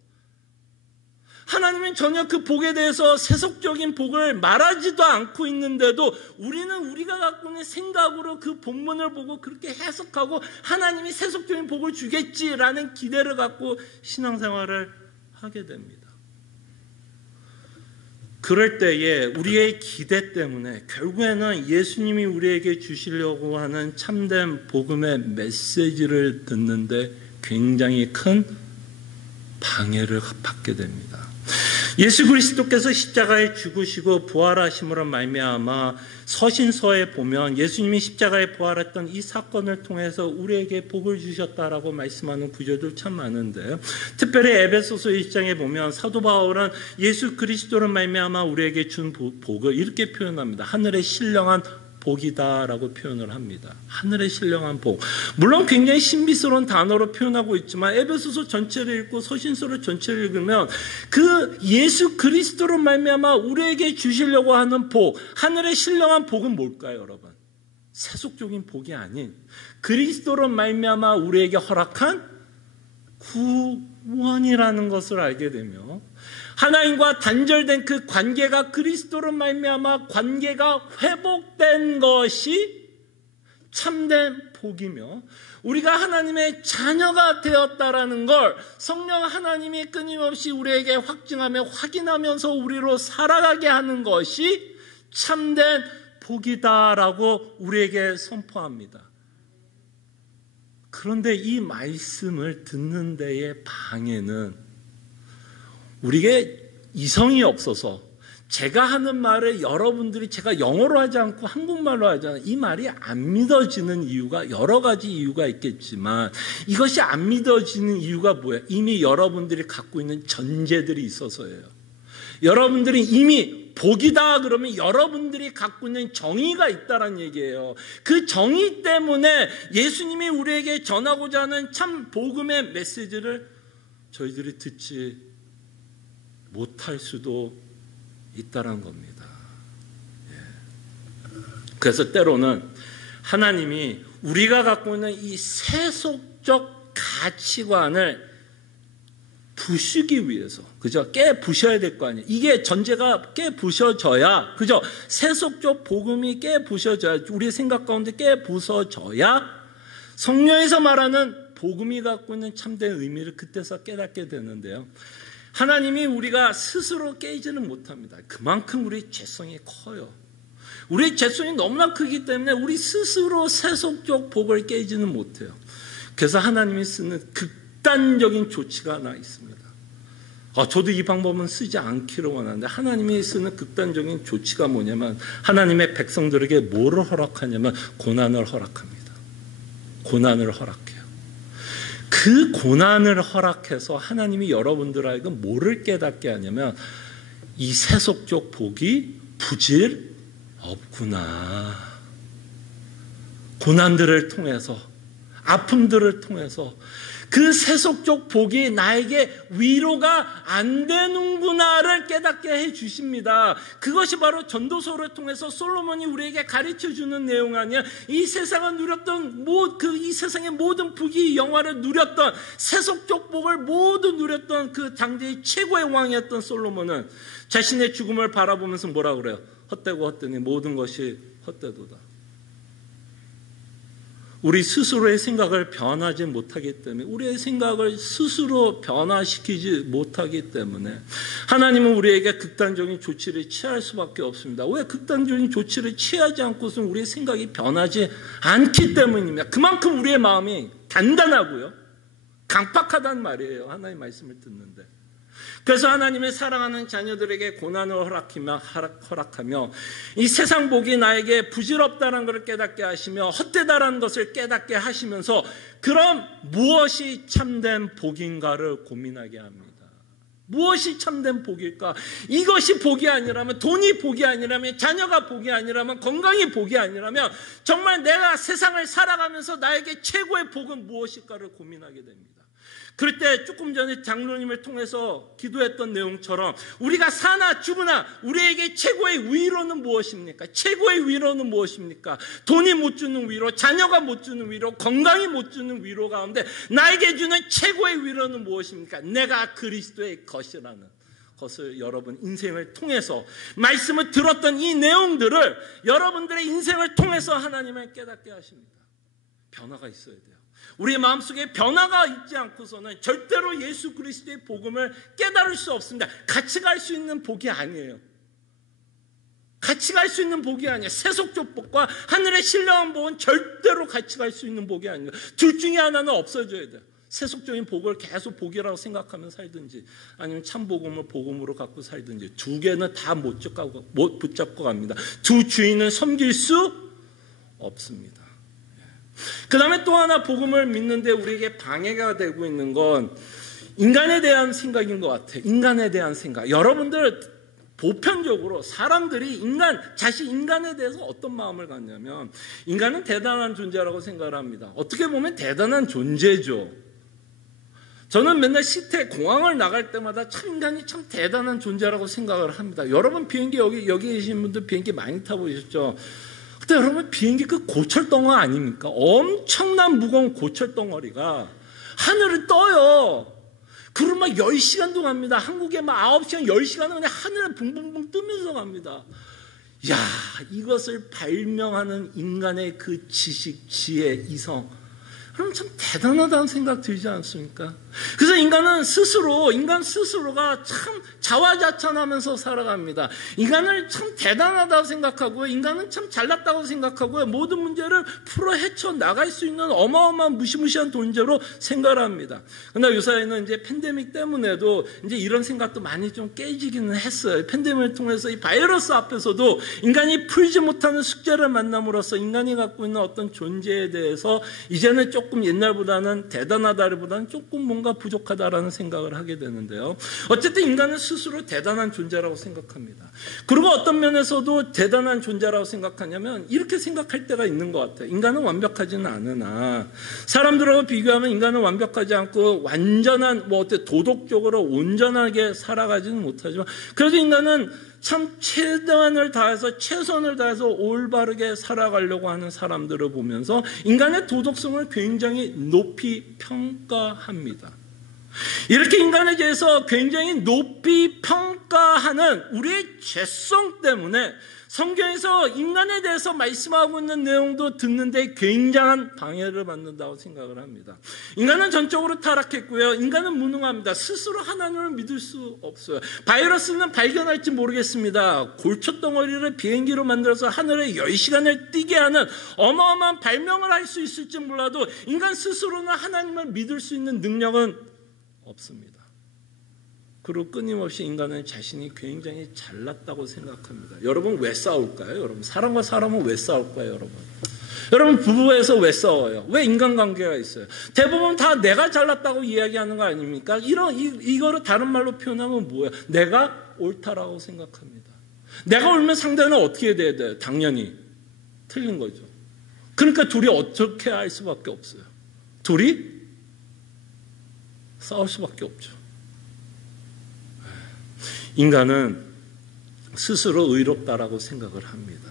하나님은 전혀 그 복에 대해서 세속적인 복을 말하지도 않고 있는데도 우리는 우리가 갖고 있는 생각으로 그 본문을 보고 그렇게 해석하고 하나님이 세속적인 복을 주겠지라는 기대를 갖고 신앙생활을 하게 됩니다. 그럴 때에 우리의 기대 때문에 결국에는 예수님이 우리에게 주시려고 하는 참된 복음의 메시지를 듣는데 굉장히 큰 방해를 받게 됩니다. 예수 그리스도께서 십자가에 죽으시고 부활하심으로 말미암아 서신서에 보면 예수님이 십자가에 부활했던 이 사건을 통해서 우리에게 복을 주셨다라고 말씀하는 구절들 참 많은데요. 특별히 에베소서 1장에 보면 사도 바울은 예수 그리스도로 말미암아 우리에게 준 복을 이렇게 표현합니다. 하늘의 신령한 복이다라고 표현을 합니다. 하늘의 신령한 복. 물론 굉장히 신비스러운 단어로 표현하고 있지만 에베소서 전체를 읽고 서신서를 전체를 읽으면 그 예수 그리스도로 말미암아 우리에게 주시려고 하는 복, 하늘의 신령한 복은 뭘까요, 여러분? 세속적인 복이 아닌 그리스도로 말미암아 우리에게 허락한 구원이라는 것을 알게 되며 하나님과 단절된 그 관계가 그리스도로 말미암아 관계가 회복된 것이 참된 복이며 우리가 하나님의 자녀가 되었다라는 걸 성령 하나님이 끊임없이 우리에게 확증하며 확인하면서 우리로 살아가게 하는 것이 참된 복이다라고 우리에게 선포합니다. 그런데 이 말씀을 듣는 데의 방해는 우리에게 이성이 없어서 제가 하는 말을 여러분들이 제가 영어로 하지 않고 한국말로 하잖아요. 이 말이 안 믿어지는 이유가 여러 가지 이유가 있겠지만 이것이 안 믿어지는 이유가 뭐예요? 이미 여러분들이 갖고 있는 전제들이 있어서예요. 여러분들이 이미 복이다 그러면 여러분들이 갖고 있는 정의가 있다는 얘기예요. 그 정의 때문에 예수님이 우리에게 전하고자 하는 참 복음의 메시지를 저희들이 듣지 못할 수도 있다는 겁니다. 예. 그래서 때로는 하나님이 우리가 갖고 있는 이 세속적 가치관을 부수기 위해서, 그죠? 깨부셔야 될 거 아니에요. 이게 전제가 깨부셔져야, 그죠? 세속적 복음이 깨부셔져야, 우리 생각 가운데 깨부서져야 성령에서 말하는 복음이 갖고 있는 참된 의미를 그때서 깨닫게 되는데요. 하나님이 우리가 스스로 깨지는 못합니다. 그만큼 우리 죄성이 커요. 우리의 죄성이 너무나 크기 때문에 우리 스스로 세속적 복을 깨지는 못해요. 그래서 하나님이 쓰는 극단적인 조치가 하나 있습니다. 저도 이 방법은 쓰지 않기를 원하는데 하나님이 쓰는 극단적인 조치가 뭐냐면 하나님의 백성들에게 뭐를 허락하냐면 고난을 허락합니다. 고난을 허락해요. 그 고난을 허락해서 하나님이 여러분들 하여금 뭐를 깨닫게 하냐면 이 세속적 복이 부질 없구나. 고난들을 통해서, 아픔들을 통해서 그 세속적 복이 나에게 위로가 안 되는구나를 깨닫게 해 주십니다. 그것이 바로 전도서를 통해서 솔로몬이 우리에게 가르쳐 주는 내용 아니야. 이 세상을 누렸던 이 세상의 모든 부귀 영화를 누렸던 세속적 복을 모두 누렸던 그 당대의 최고의 왕이었던 솔로몬은 자신의 죽음을 바라보면서 뭐라 그래요? 헛되고 헛되니 모든 것이 헛되도다. 우리 스스로의 생각을 변하지 못하기 때문에, 우리의 생각을 스스로 변화시키지 못하기 때문에 하나님은 우리에게 극단적인 조치를 취할 수밖에 없습니다. 왜 극단적인 조치를 취하지 않고서는 우리의 생각이 변하지 않기 때문입니다. 그만큼 우리의 마음이 단단하고요, 강팍하단 말이에요. 하나님의 말씀을 듣는데. 그래서 하나님의 사랑하는 자녀들에게 고난을 허락하며 이 세상 복이 나에게 부질없다는 것을 깨닫게 하시며 헛되다라는 것을 깨닫게 하시면서 그럼 무엇이 참된 복인가를 고민하게 합니다. 무엇이 참된 복일까? 이것이 복이 아니라면, 돈이 복이 아니라면, 자녀가 복이 아니라면, 건강이 복이 아니라면 정말 내가 세상을 살아가면서 나에게 최고의 복은 무엇일까를 고민하게 됩니다. 그럴 때 조금 전에 장로님을 통해서 기도했던 내용처럼 우리가 사나 죽으나 우리에게 최고의 위로는 무엇입니까? 최고의 위로는 무엇입니까? 돈이 못 주는 위로, 자녀가 못 주는 위로, 건강이 못 주는 위로 가운데 나에게 주는 최고의 위로는 무엇입니까? 내가 그리스도의 것이라는 것을 여러분 인생을 통해서 말씀을 들었던 이 내용들을 여러분들의 인생을 통해서 하나님을 깨닫게 하십니다. 변화가 있어야 돼요. 우리의 마음속에 변화가 있지 않고서는 절대로 예수 그리스도의 복음을 깨달을 수 없습니다. 같이 갈 수 있는 복이 아니에요. 같이 갈 수 있는 복이 아니에요. 세속적 복과 하늘의 신령한 복은 절대로 같이 갈 수 있는 복이 아니에요. 둘 중에 하나는 없어져야 돼요. 세속적인 복을 계속 복이라고 생각하며 살든지 아니면 참 복음을 복음으로 갖고 살든지 두 개는 다 못 붙잡고 갑니다. 두 주인은 섬길 수 없습니다. 그 다음에 또 하나 복음을 믿는데 우리에게 방해가 되고 있는 건 인간에 대한 생각인 것 같아요. 인간에 대한 생각. 여러분들 보편적으로 사람들이 인간에 대해서 어떤 마음을 갖냐면 인간은 대단한 존재라고 생각을 합니다. 어떻게 보면 대단한 존재죠. 저는 맨날 시태 공항을 나갈 때마다 참 인간이 참 대단한 존재라고 생각을 합니다. 여러분 비행기 여기 계신 분들 비행기 많이 타보셨죠? 근데 여러분 비행기 그 고철덩어리 아닙니까? 엄청난 무거운 고철덩어리가 하늘을 떠요. 그럼 막 10시간도 갑니다. 한국에 막 9시간, 10시간은 그냥 하늘에 붕붕붕 뜨면서 갑니다. 야, 이것을 발명하는 인간의 그 지식, 지혜, 이성, 그럼 참 대단하다는 생각 들지 않습니까? 그래서 인간 스스로가 참 자화자찬하면서 살아갑니다. 인간을 참 대단하다고 생각하고 인간은 참 잘났다고 생각하고 모든 문제를 풀어 헤쳐 나갈 수 있는 어마어마한 무시무시한 존재로 생각을 합니다. 그러나 요사이는 이제 팬데믹 때문에도 이제 이런 생각도 많이 좀 깨지기는 했어요. 팬데믹을 통해서 이 바이러스 앞에서도 인간이 풀지 못하는 숙제를 만남으로써 인간이 갖고 있는 어떤 존재에 대해서 이제는 조금 옛날보다는 대단하다기보다는 조금 뭔가 부족하다라는 생각을 하게 되는데요. 어쨌든 인간은 스스로 대단한 존재라고 생각합니다. 그리고 어떤 면에서도 대단한 존재라고 생각하냐면 이렇게 생각할 때가 있는 것 같아요. 인간은 완벽하지는 않으나 사람들하고 비교하면 인간은 완벽하지 않고 완전한 도덕적으로 온전하게 살아가지는 못하지만 그래도 인간은 참 최대한을 다해서 최선을 다해서 올바르게 살아가려고 하는 사람들을 보면서 인간의 도덕성을 굉장히 높이 평가합니다. 이렇게 인간에 대해서 굉장히 높이 평가하는 우리의 죄성 때문에 성경에서 인간에 대해서 말씀하고 있는 내용도 듣는데 굉장한 방해를 받는다고 생각을 합니다. 인간은 전적으로 타락했고요. 인간은 무능합니다. 스스로 하나님을 믿을 수 없어요. 바이러스는 발견할지 모르겠습니다. 골초덩어리를 비행기로 만들어서 하늘에 10시간을 뛰게 하는 어마어마한 발명을 할 수 있을지 몰라도 인간 스스로는 하나님을 믿을 수 있는 능력은 없습니다. 그리고 끊임없이 인간은 자신이 굉장히 잘났다고 생각합니다. 여러분 왜 싸울까요? 여러분 사람과 사람은 왜 싸울까요? 여러분 부부에서 왜 싸워요? 왜 인간관계가 있어요? 대부분 다 내가 잘났다고 이야기하는 거 아닙니까? 이거를 다른 말로 표현하면 뭐예요? 내가 옳다라고 생각합니다. 내가 옳으면 상대는 어떻게 돼야 돼요? 당연히 틀린 거죠. 그러니까 둘이 어떻게 할 수밖에 없어요. 둘이 싸울 수밖에 없죠. 인간은 스스로 의롭다라고 생각을 합니다.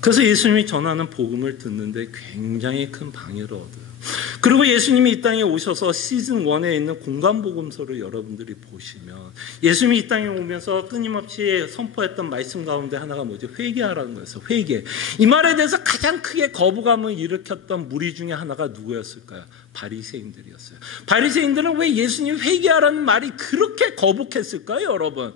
그래서 예수님이 전하는 복음을 듣는데 굉장히 큰 방해를 얻어요. 그리고 예수님이 이 땅에 오셔서 시즌 1에 있는 공간복음서를 여러분들이 보시면 예수님이 이 땅에 오면서 끊임없이 선포했던 말씀 가운데 하나가 뭐죠? 회개하라는 거였어요. 회개. 이 말에 대해서 가장 크게 거부감을 일으켰던 무리 중에 하나가 누구였을까요? 바리새인들이었어요. 바리새인들은 왜 예수님 회개하라는 말이 그렇게 거북했을까요, 여러분?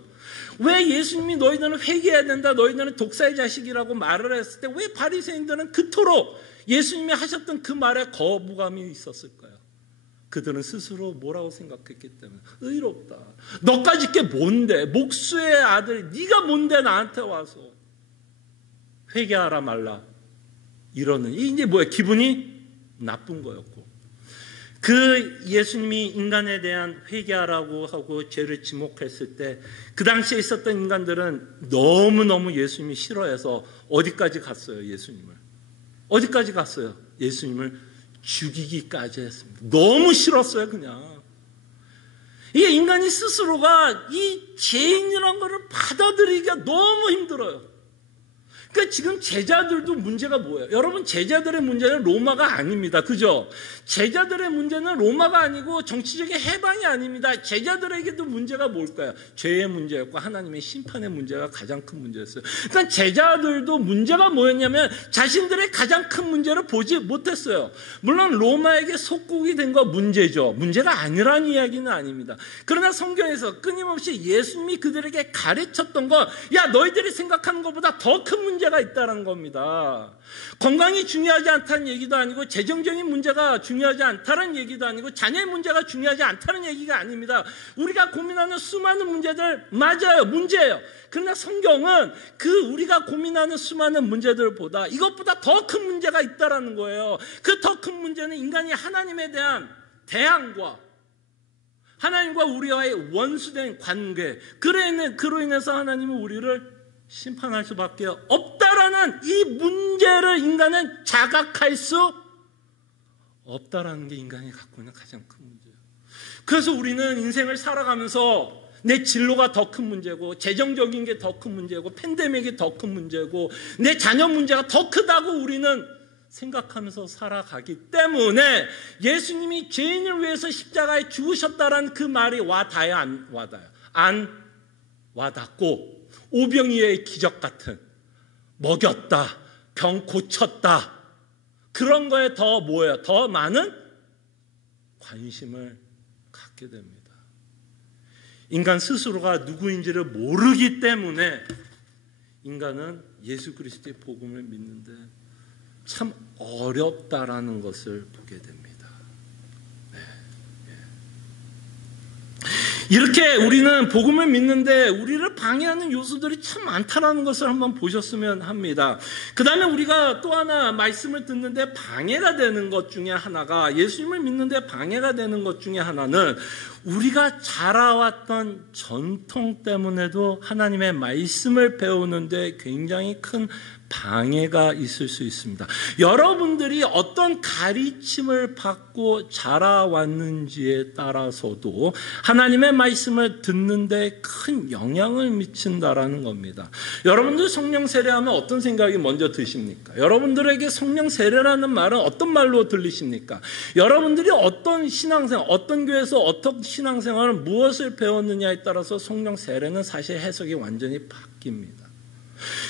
왜 예수님이 너희들은 회개해야 된다, 너희들은 독사의 자식이라고 말을 했을 때 왜 바리새인들은 그토록 예수님이 하셨던 그 말에 거부감이 있었을까요? 그들은 스스로 뭐라고 생각했기 때문에 의롭다. 너까지 게 뭔데? 목수의 아들 네가 뭔데 나한테 와서 회개하라 말라 이러는 이제 뭐야? 기분이 나쁜 거였고 그 예수님이 인간에 대한 회개하라고 하고 죄를 지목했을 때 그 당시에 있었던 인간들은 너무너무 예수님이 싫어해서 어디까지 갔어요? 예수님을 어디까지 갔어요? 예수님을 죽이기까지 했습니다. 너무 싫었어요, 그냥. 이게 인간이 스스로가 이 죄인이라는 것을 받아들이기가 너무 힘들어요. 그러니까 지금 제자들도 문제가 뭐예요? 여러분 제자들의 문제는 로마가 아닙니다. 그죠? 제자들의 문제는 로마가 아니고 정치적인 해방이 아닙니다. 제자들에게도 문제가 뭘까요? 죄의 문제였고 하나님의 심판의 문제가 가장 큰 문제였어요. 그러니까 제자들도 문제가 뭐였냐면 자신들의 가장 큰 문제를 보지 못했어요. 물론 로마에게 속국이 된 거 문제죠. 문제가 아니라는 이야기는 아닙니다. 그러나 성경에서 끊임없이 예수님이 그들에게 가르쳤던 거, 야 너희들이 생각하는 것보다 더 큰 문제가 있다는 겁니다. 건강이 중요하지 않다는 얘기도 아니고 재정적인 문제가 중요하지 않다는 얘기도 아니고 자녀의 문제가 중요하지 않다는 얘기가 아닙니다. 우리가 고민하는 수많은 문제들 맞아요. 문제예요. 그러나 성경은 그 우리가 고민하는 수많은 문제들보다 이것보다 더 큰 문제가 있다는 거예요. 그 더 큰 문제는 인간이 하나님에 대한 대항과 하나님과 우리와의 원수된 관계, 그로 인해서 하나님은 우리를 심판할 수밖에 없다라는 이 문제를 인간은 자각할 수 없다라는 게 인간이 갖고 있는 가장 큰 문제예요. 그래서 우리는 인생을 살아가면서 내 진로가 더 큰 문제고 재정적인 게 더 큰 문제고 팬데믹이 더 큰 문제고 내 자녀 문제가 더 크다고 우리는 생각하면서 살아가기 때문에 예수님이 죄인을 위해서 십자가에 죽으셨다라는 그 말이 와닿아요, 안 와닿아요? 안 와닿고 오병이어의 기적 같은 먹였다, 병 고쳤다 그런 거에 더 뭐예요? 더 많은 관심을 갖게 됩니다. 인간 스스로가 누구인지를 모르기 때문에 인간은 예수 그리스도의 복음을 믿는데 참 어렵다라는 것을 보게 됩니다. 이렇게 우리는 복음을 믿는데 우리를 방해하는 요소들이 참 많다는 것을 한번 보셨으면 합니다. 그 다음에 우리가 또 하나 말씀을 듣는데 방해가 되는 것 중에 하나가, 예수님을 믿는데 방해가 되는 것 중에 하나는 우리가 자라왔던 전통 때문에도 하나님의 말씀을 배우는데 굉장히 큰 방해가 있을 수 있습니다. 여러분들이 어떤 가르침을 받고 자라왔는지에 따라서도 하나님의 말씀을 듣는데 큰 영향을 미친다라는 겁니다. 여러분들 성령 세례하면 어떤 생각이 먼저 드십니까? 여러분들에게 성령 세례라는 말은 어떤 말로 들리십니까? 여러분들이 어떤 신앙생활, 어떤 교회에서 어떤 신앙생활을 무엇을 배웠느냐에 따라서 성령 세례는 사실 해석이 완전히 바뀝니다.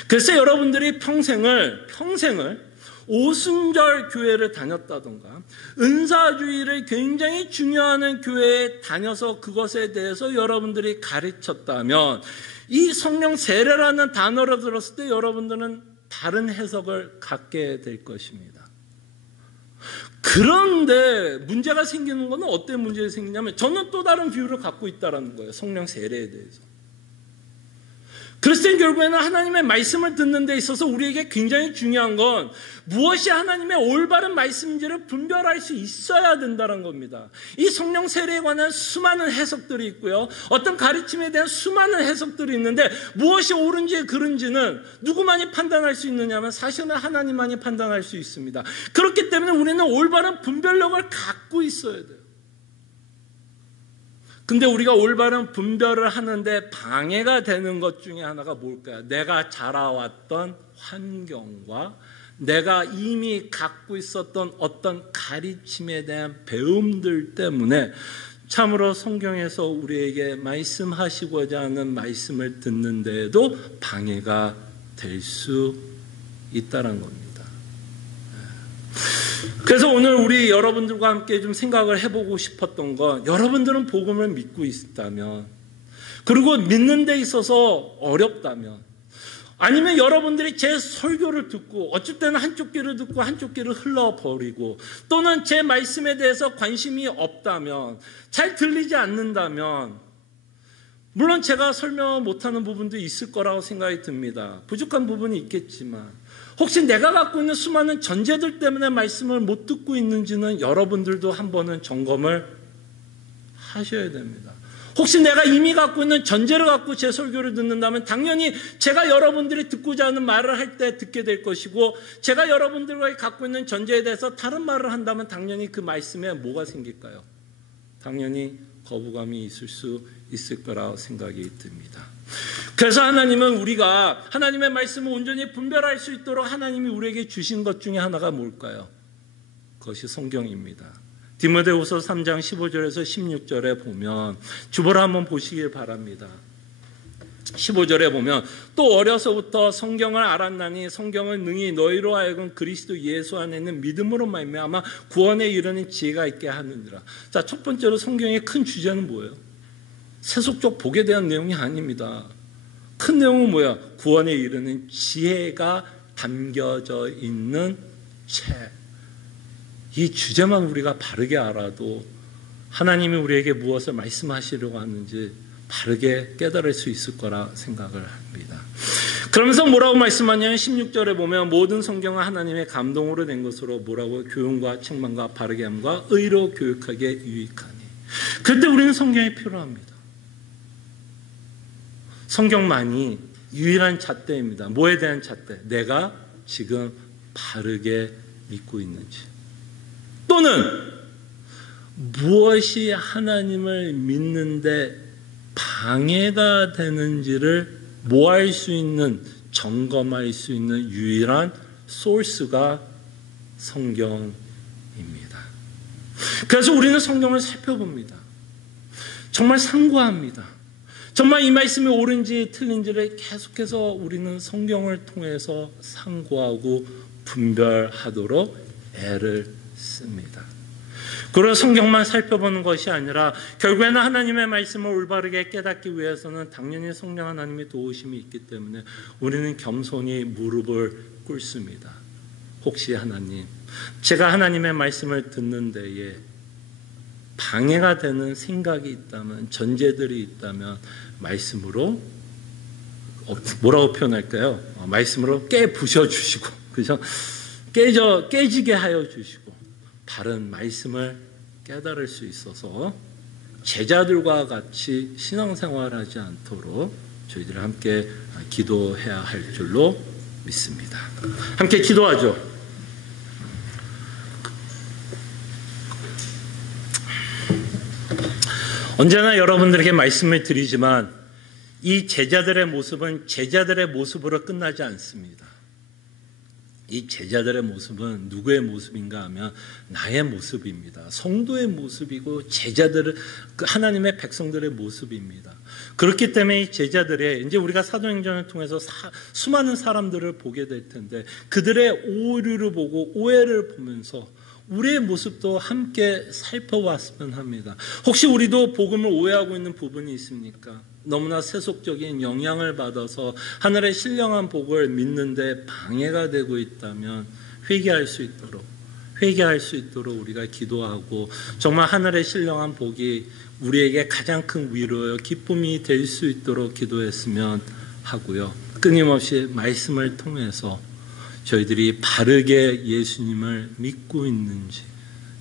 그래서 여러분들이 평생을 오순절 교회를 다녔다던가 은사주의를 굉장히 중요한 교회에 다녀서 그것에 대해서 여러분들이 가르쳤다면 이 성령 세례라는 단어를 들었을 때 여러분들은 다른 해석을 갖게 될 것입니다. 그런데 문제가 생기는 것은 어떤 문제가 생기냐면 저는 또 다른 비유를 갖고 있다는 거예요. 성령 세례에 대해서. 그래서 결국에는 하나님의 말씀을 듣는 데 있어서 우리에게 굉장히 중요한 건 무엇이 하나님의 올바른 말씀인지를 분별할 수 있어야 된다는 겁니다. 이 성령 세례에 관한 수많은 해석들이 있고요. 어떤 가르침에 대한 수많은 해석들이 있는데 무엇이 옳은지 그른지는 누구만이 판단할 수 있느냐면 사실은 하나님만이 판단할 수 있습니다. 그렇기 때문에 우리는 올바른 분별력을 갖고 있어야 돼요. 근데 우리가 올바른 분별을 하는데 방해가 되는 것 중에 하나가 뭘까요? 내가 자라왔던 환경과 내가 이미 갖고 있었던 어떤 가르침에 대한 배움들 때문에 참으로 성경에서 우리에게 말씀하시고자 하는 말씀을 듣는 데에도 방해가 될 수 있다는 겁니다. 그래서 오늘 우리 여러분들과 함께 좀 생각을 해보고 싶었던 건 여러분들은 복음을 믿고 있다면 그리고 믿는 데 있어서 어렵다면 아니면 여러분들이 제 설교를 듣고 어쩔 때는 한쪽 귀를 듣고 한쪽 귀를 흘러버리고 또는 제 말씀에 대해서 관심이 없다면 잘 들리지 않는다면 물론 제가 설명 못하는 부분도 있을 거라고 생각이 듭니다. 부족한 부분이 있겠지만 혹시 내가 갖고 있는 수많은 전제들 때문에 말씀을 못 듣고 있는지는 여러분들도 한 번은 점검을 하셔야 됩니다. 혹시 내가 이미 갖고 있는 전제를 갖고 제 설교를 듣는다면 당연히 제가 여러분들이 듣고자 하는 말을 할 때 듣게 될 것이고 제가 여러분들과 갖고 있는 전제에 대해서 다른 말을 한다면 당연히 그 말씀에 뭐가 생길까요? 당연히 거부감이 있을 수 있을 거라고 생각이 듭니다. 그래서 하나님은 우리가 하나님의 말씀을 온전히 분별할 수 있도록 하나님이 우리에게 주신 것 중에 하나가 뭘까요? 그것이 성경입니다. 디모데후서 3장 15절에서 16절에 보면 주보를 한번 보시길 바랍니다. 15절에 보면 또 어려서부터 성경을 알았나니 성경은 능히 너희로 하여금 그리스도 예수 안에 있는 믿음으로 말미암아 구원에 이르는 지혜가 있게 하느니라. 자, 첫 번째로 성경의 큰 주제는 뭐예요? 세속적 복에 대한 내용이 아닙니다. 큰 내용은 뭐야? 구원에 이르는 지혜가 담겨져 있는 책. 이 주제만 우리가 바르게 알아도 하나님이 우리에게 무엇을 말씀하시려고 하는지 바르게 깨달을 수 있을 거라 생각을 합니다. 그러면서 뭐라고 말씀하냐면 16절에 보면 모든 성경은 하나님의 감동으로 낸 것으로 뭐라고 교훈과 책망과 바르게 함과 의로 교육하게 유익하니. 그때 우리는 성경이 필요합니다. 성경만이 유일한 잣대입니다. 뭐에 대한 잣대? 내가 지금 바르게 믿고 있는지 또는 무엇이 하나님을 믿는데 방해가 되는지를 모할 수 있는 점검할 수 있는 유일한 소스가 성경입니다. 그래서 우리는 성경을 살펴봅니다. 정말 상고합니다. 정말 이 말씀이 옳은지 틀린지를 계속해서 우리는 성경을 통해서 상고하고 분별하도록 애를 씁니다. 그리고 성경만 살펴보는 것이 아니라 결국에는 하나님의 말씀을 올바르게 깨닫기 위해서는 당연히 성령 하나님의 도우심이 있기 때문에 우리는 겸손히 무릎을 꿇습니다. 혹시 하나님, 제가 하나님의 말씀을 듣는 데에 방해가 되는 생각이 있다면, 전제들이 있다면 말씀으로 뭐라고 표현할까요? 말씀으로 깨부셔 주시고, 그죠? 깨지게 하여 주시고 바른 말씀을 깨달을 수 있어서 제자들과 같이 신앙생활하지 않도록 저희들 함께 기도해야 할 줄로 믿습니다. 함께 기도하죠. 언제나 여러분들에게 말씀을 드리지만 이 제자들의 모습은 제자들의 모습으로 끝나지 않습니다. 이 제자들의 모습은 누구의 모습인가 하면 나의 모습입니다. 성도의 모습이고 제자들은 하나님의 백성들의 모습입니다. 그렇기 때문에 이 제자들의 이제 우리가 사도행전을 통해서 수많은 사람들을 보게 될 텐데 그들의 오류를 보고 오해를 보면서 우리의 모습도 함께 살펴봤으면 합니다. 혹시 우리도 복음을 오해하고 있는 부분이 있습니까? 너무나 세속적인 영향을 받아서 하늘의 신령한 복을 믿는데 방해가 되고 있다면 회개할 수 있도록 우리가 기도하고 정말 하늘의 신령한 복이 우리에게 가장 큰 위로요 기쁨이 될 수 있도록 기도했으면 하고요. 끊임없이 말씀을 통해서 저희들이 바르게 예수님을 믿고 있는지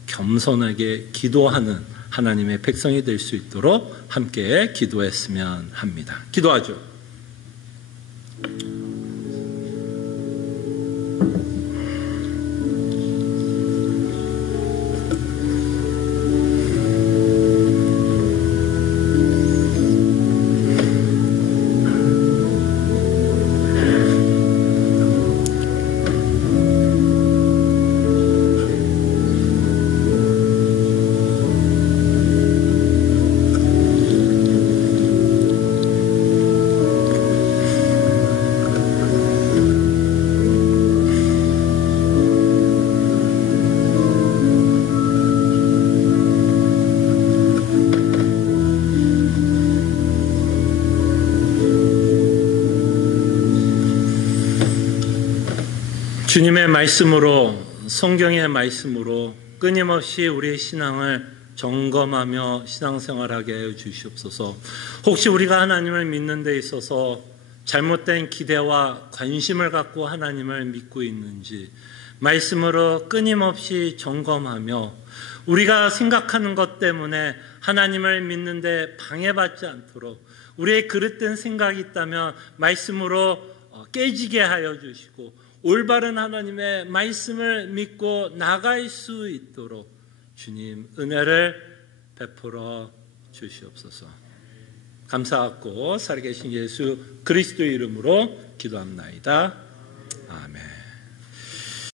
겸손하게 기도하는 하나님의 백성이 될 수 있도록 함께 기도했으면 합니다. 기도하죠. 주님의 말씀으로 성경의 말씀으로 끊임없이 우리의 신앙을 점검하며 신앙생활하게 하여 주시옵소서. 혹시 우리가 하나님을 믿는 데 있어서 잘못된 기대와 관심을 갖고 하나님을 믿고 있는지 말씀으로 끊임없이 점검하며 우리가 생각하는 것 때문에 하나님을 믿는 데 방해받지 않도록 우리의 그릇된 생각이 있다면 말씀으로 깨지게 하여 주시고 올바른 하나님의 말씀을 믿고 나갈 수 있도록 주님 은혜를 베풀어 주시옵소서. 감사하고 살아계신 예수 그리스도의 이름으로 기도합나이다. 아멘.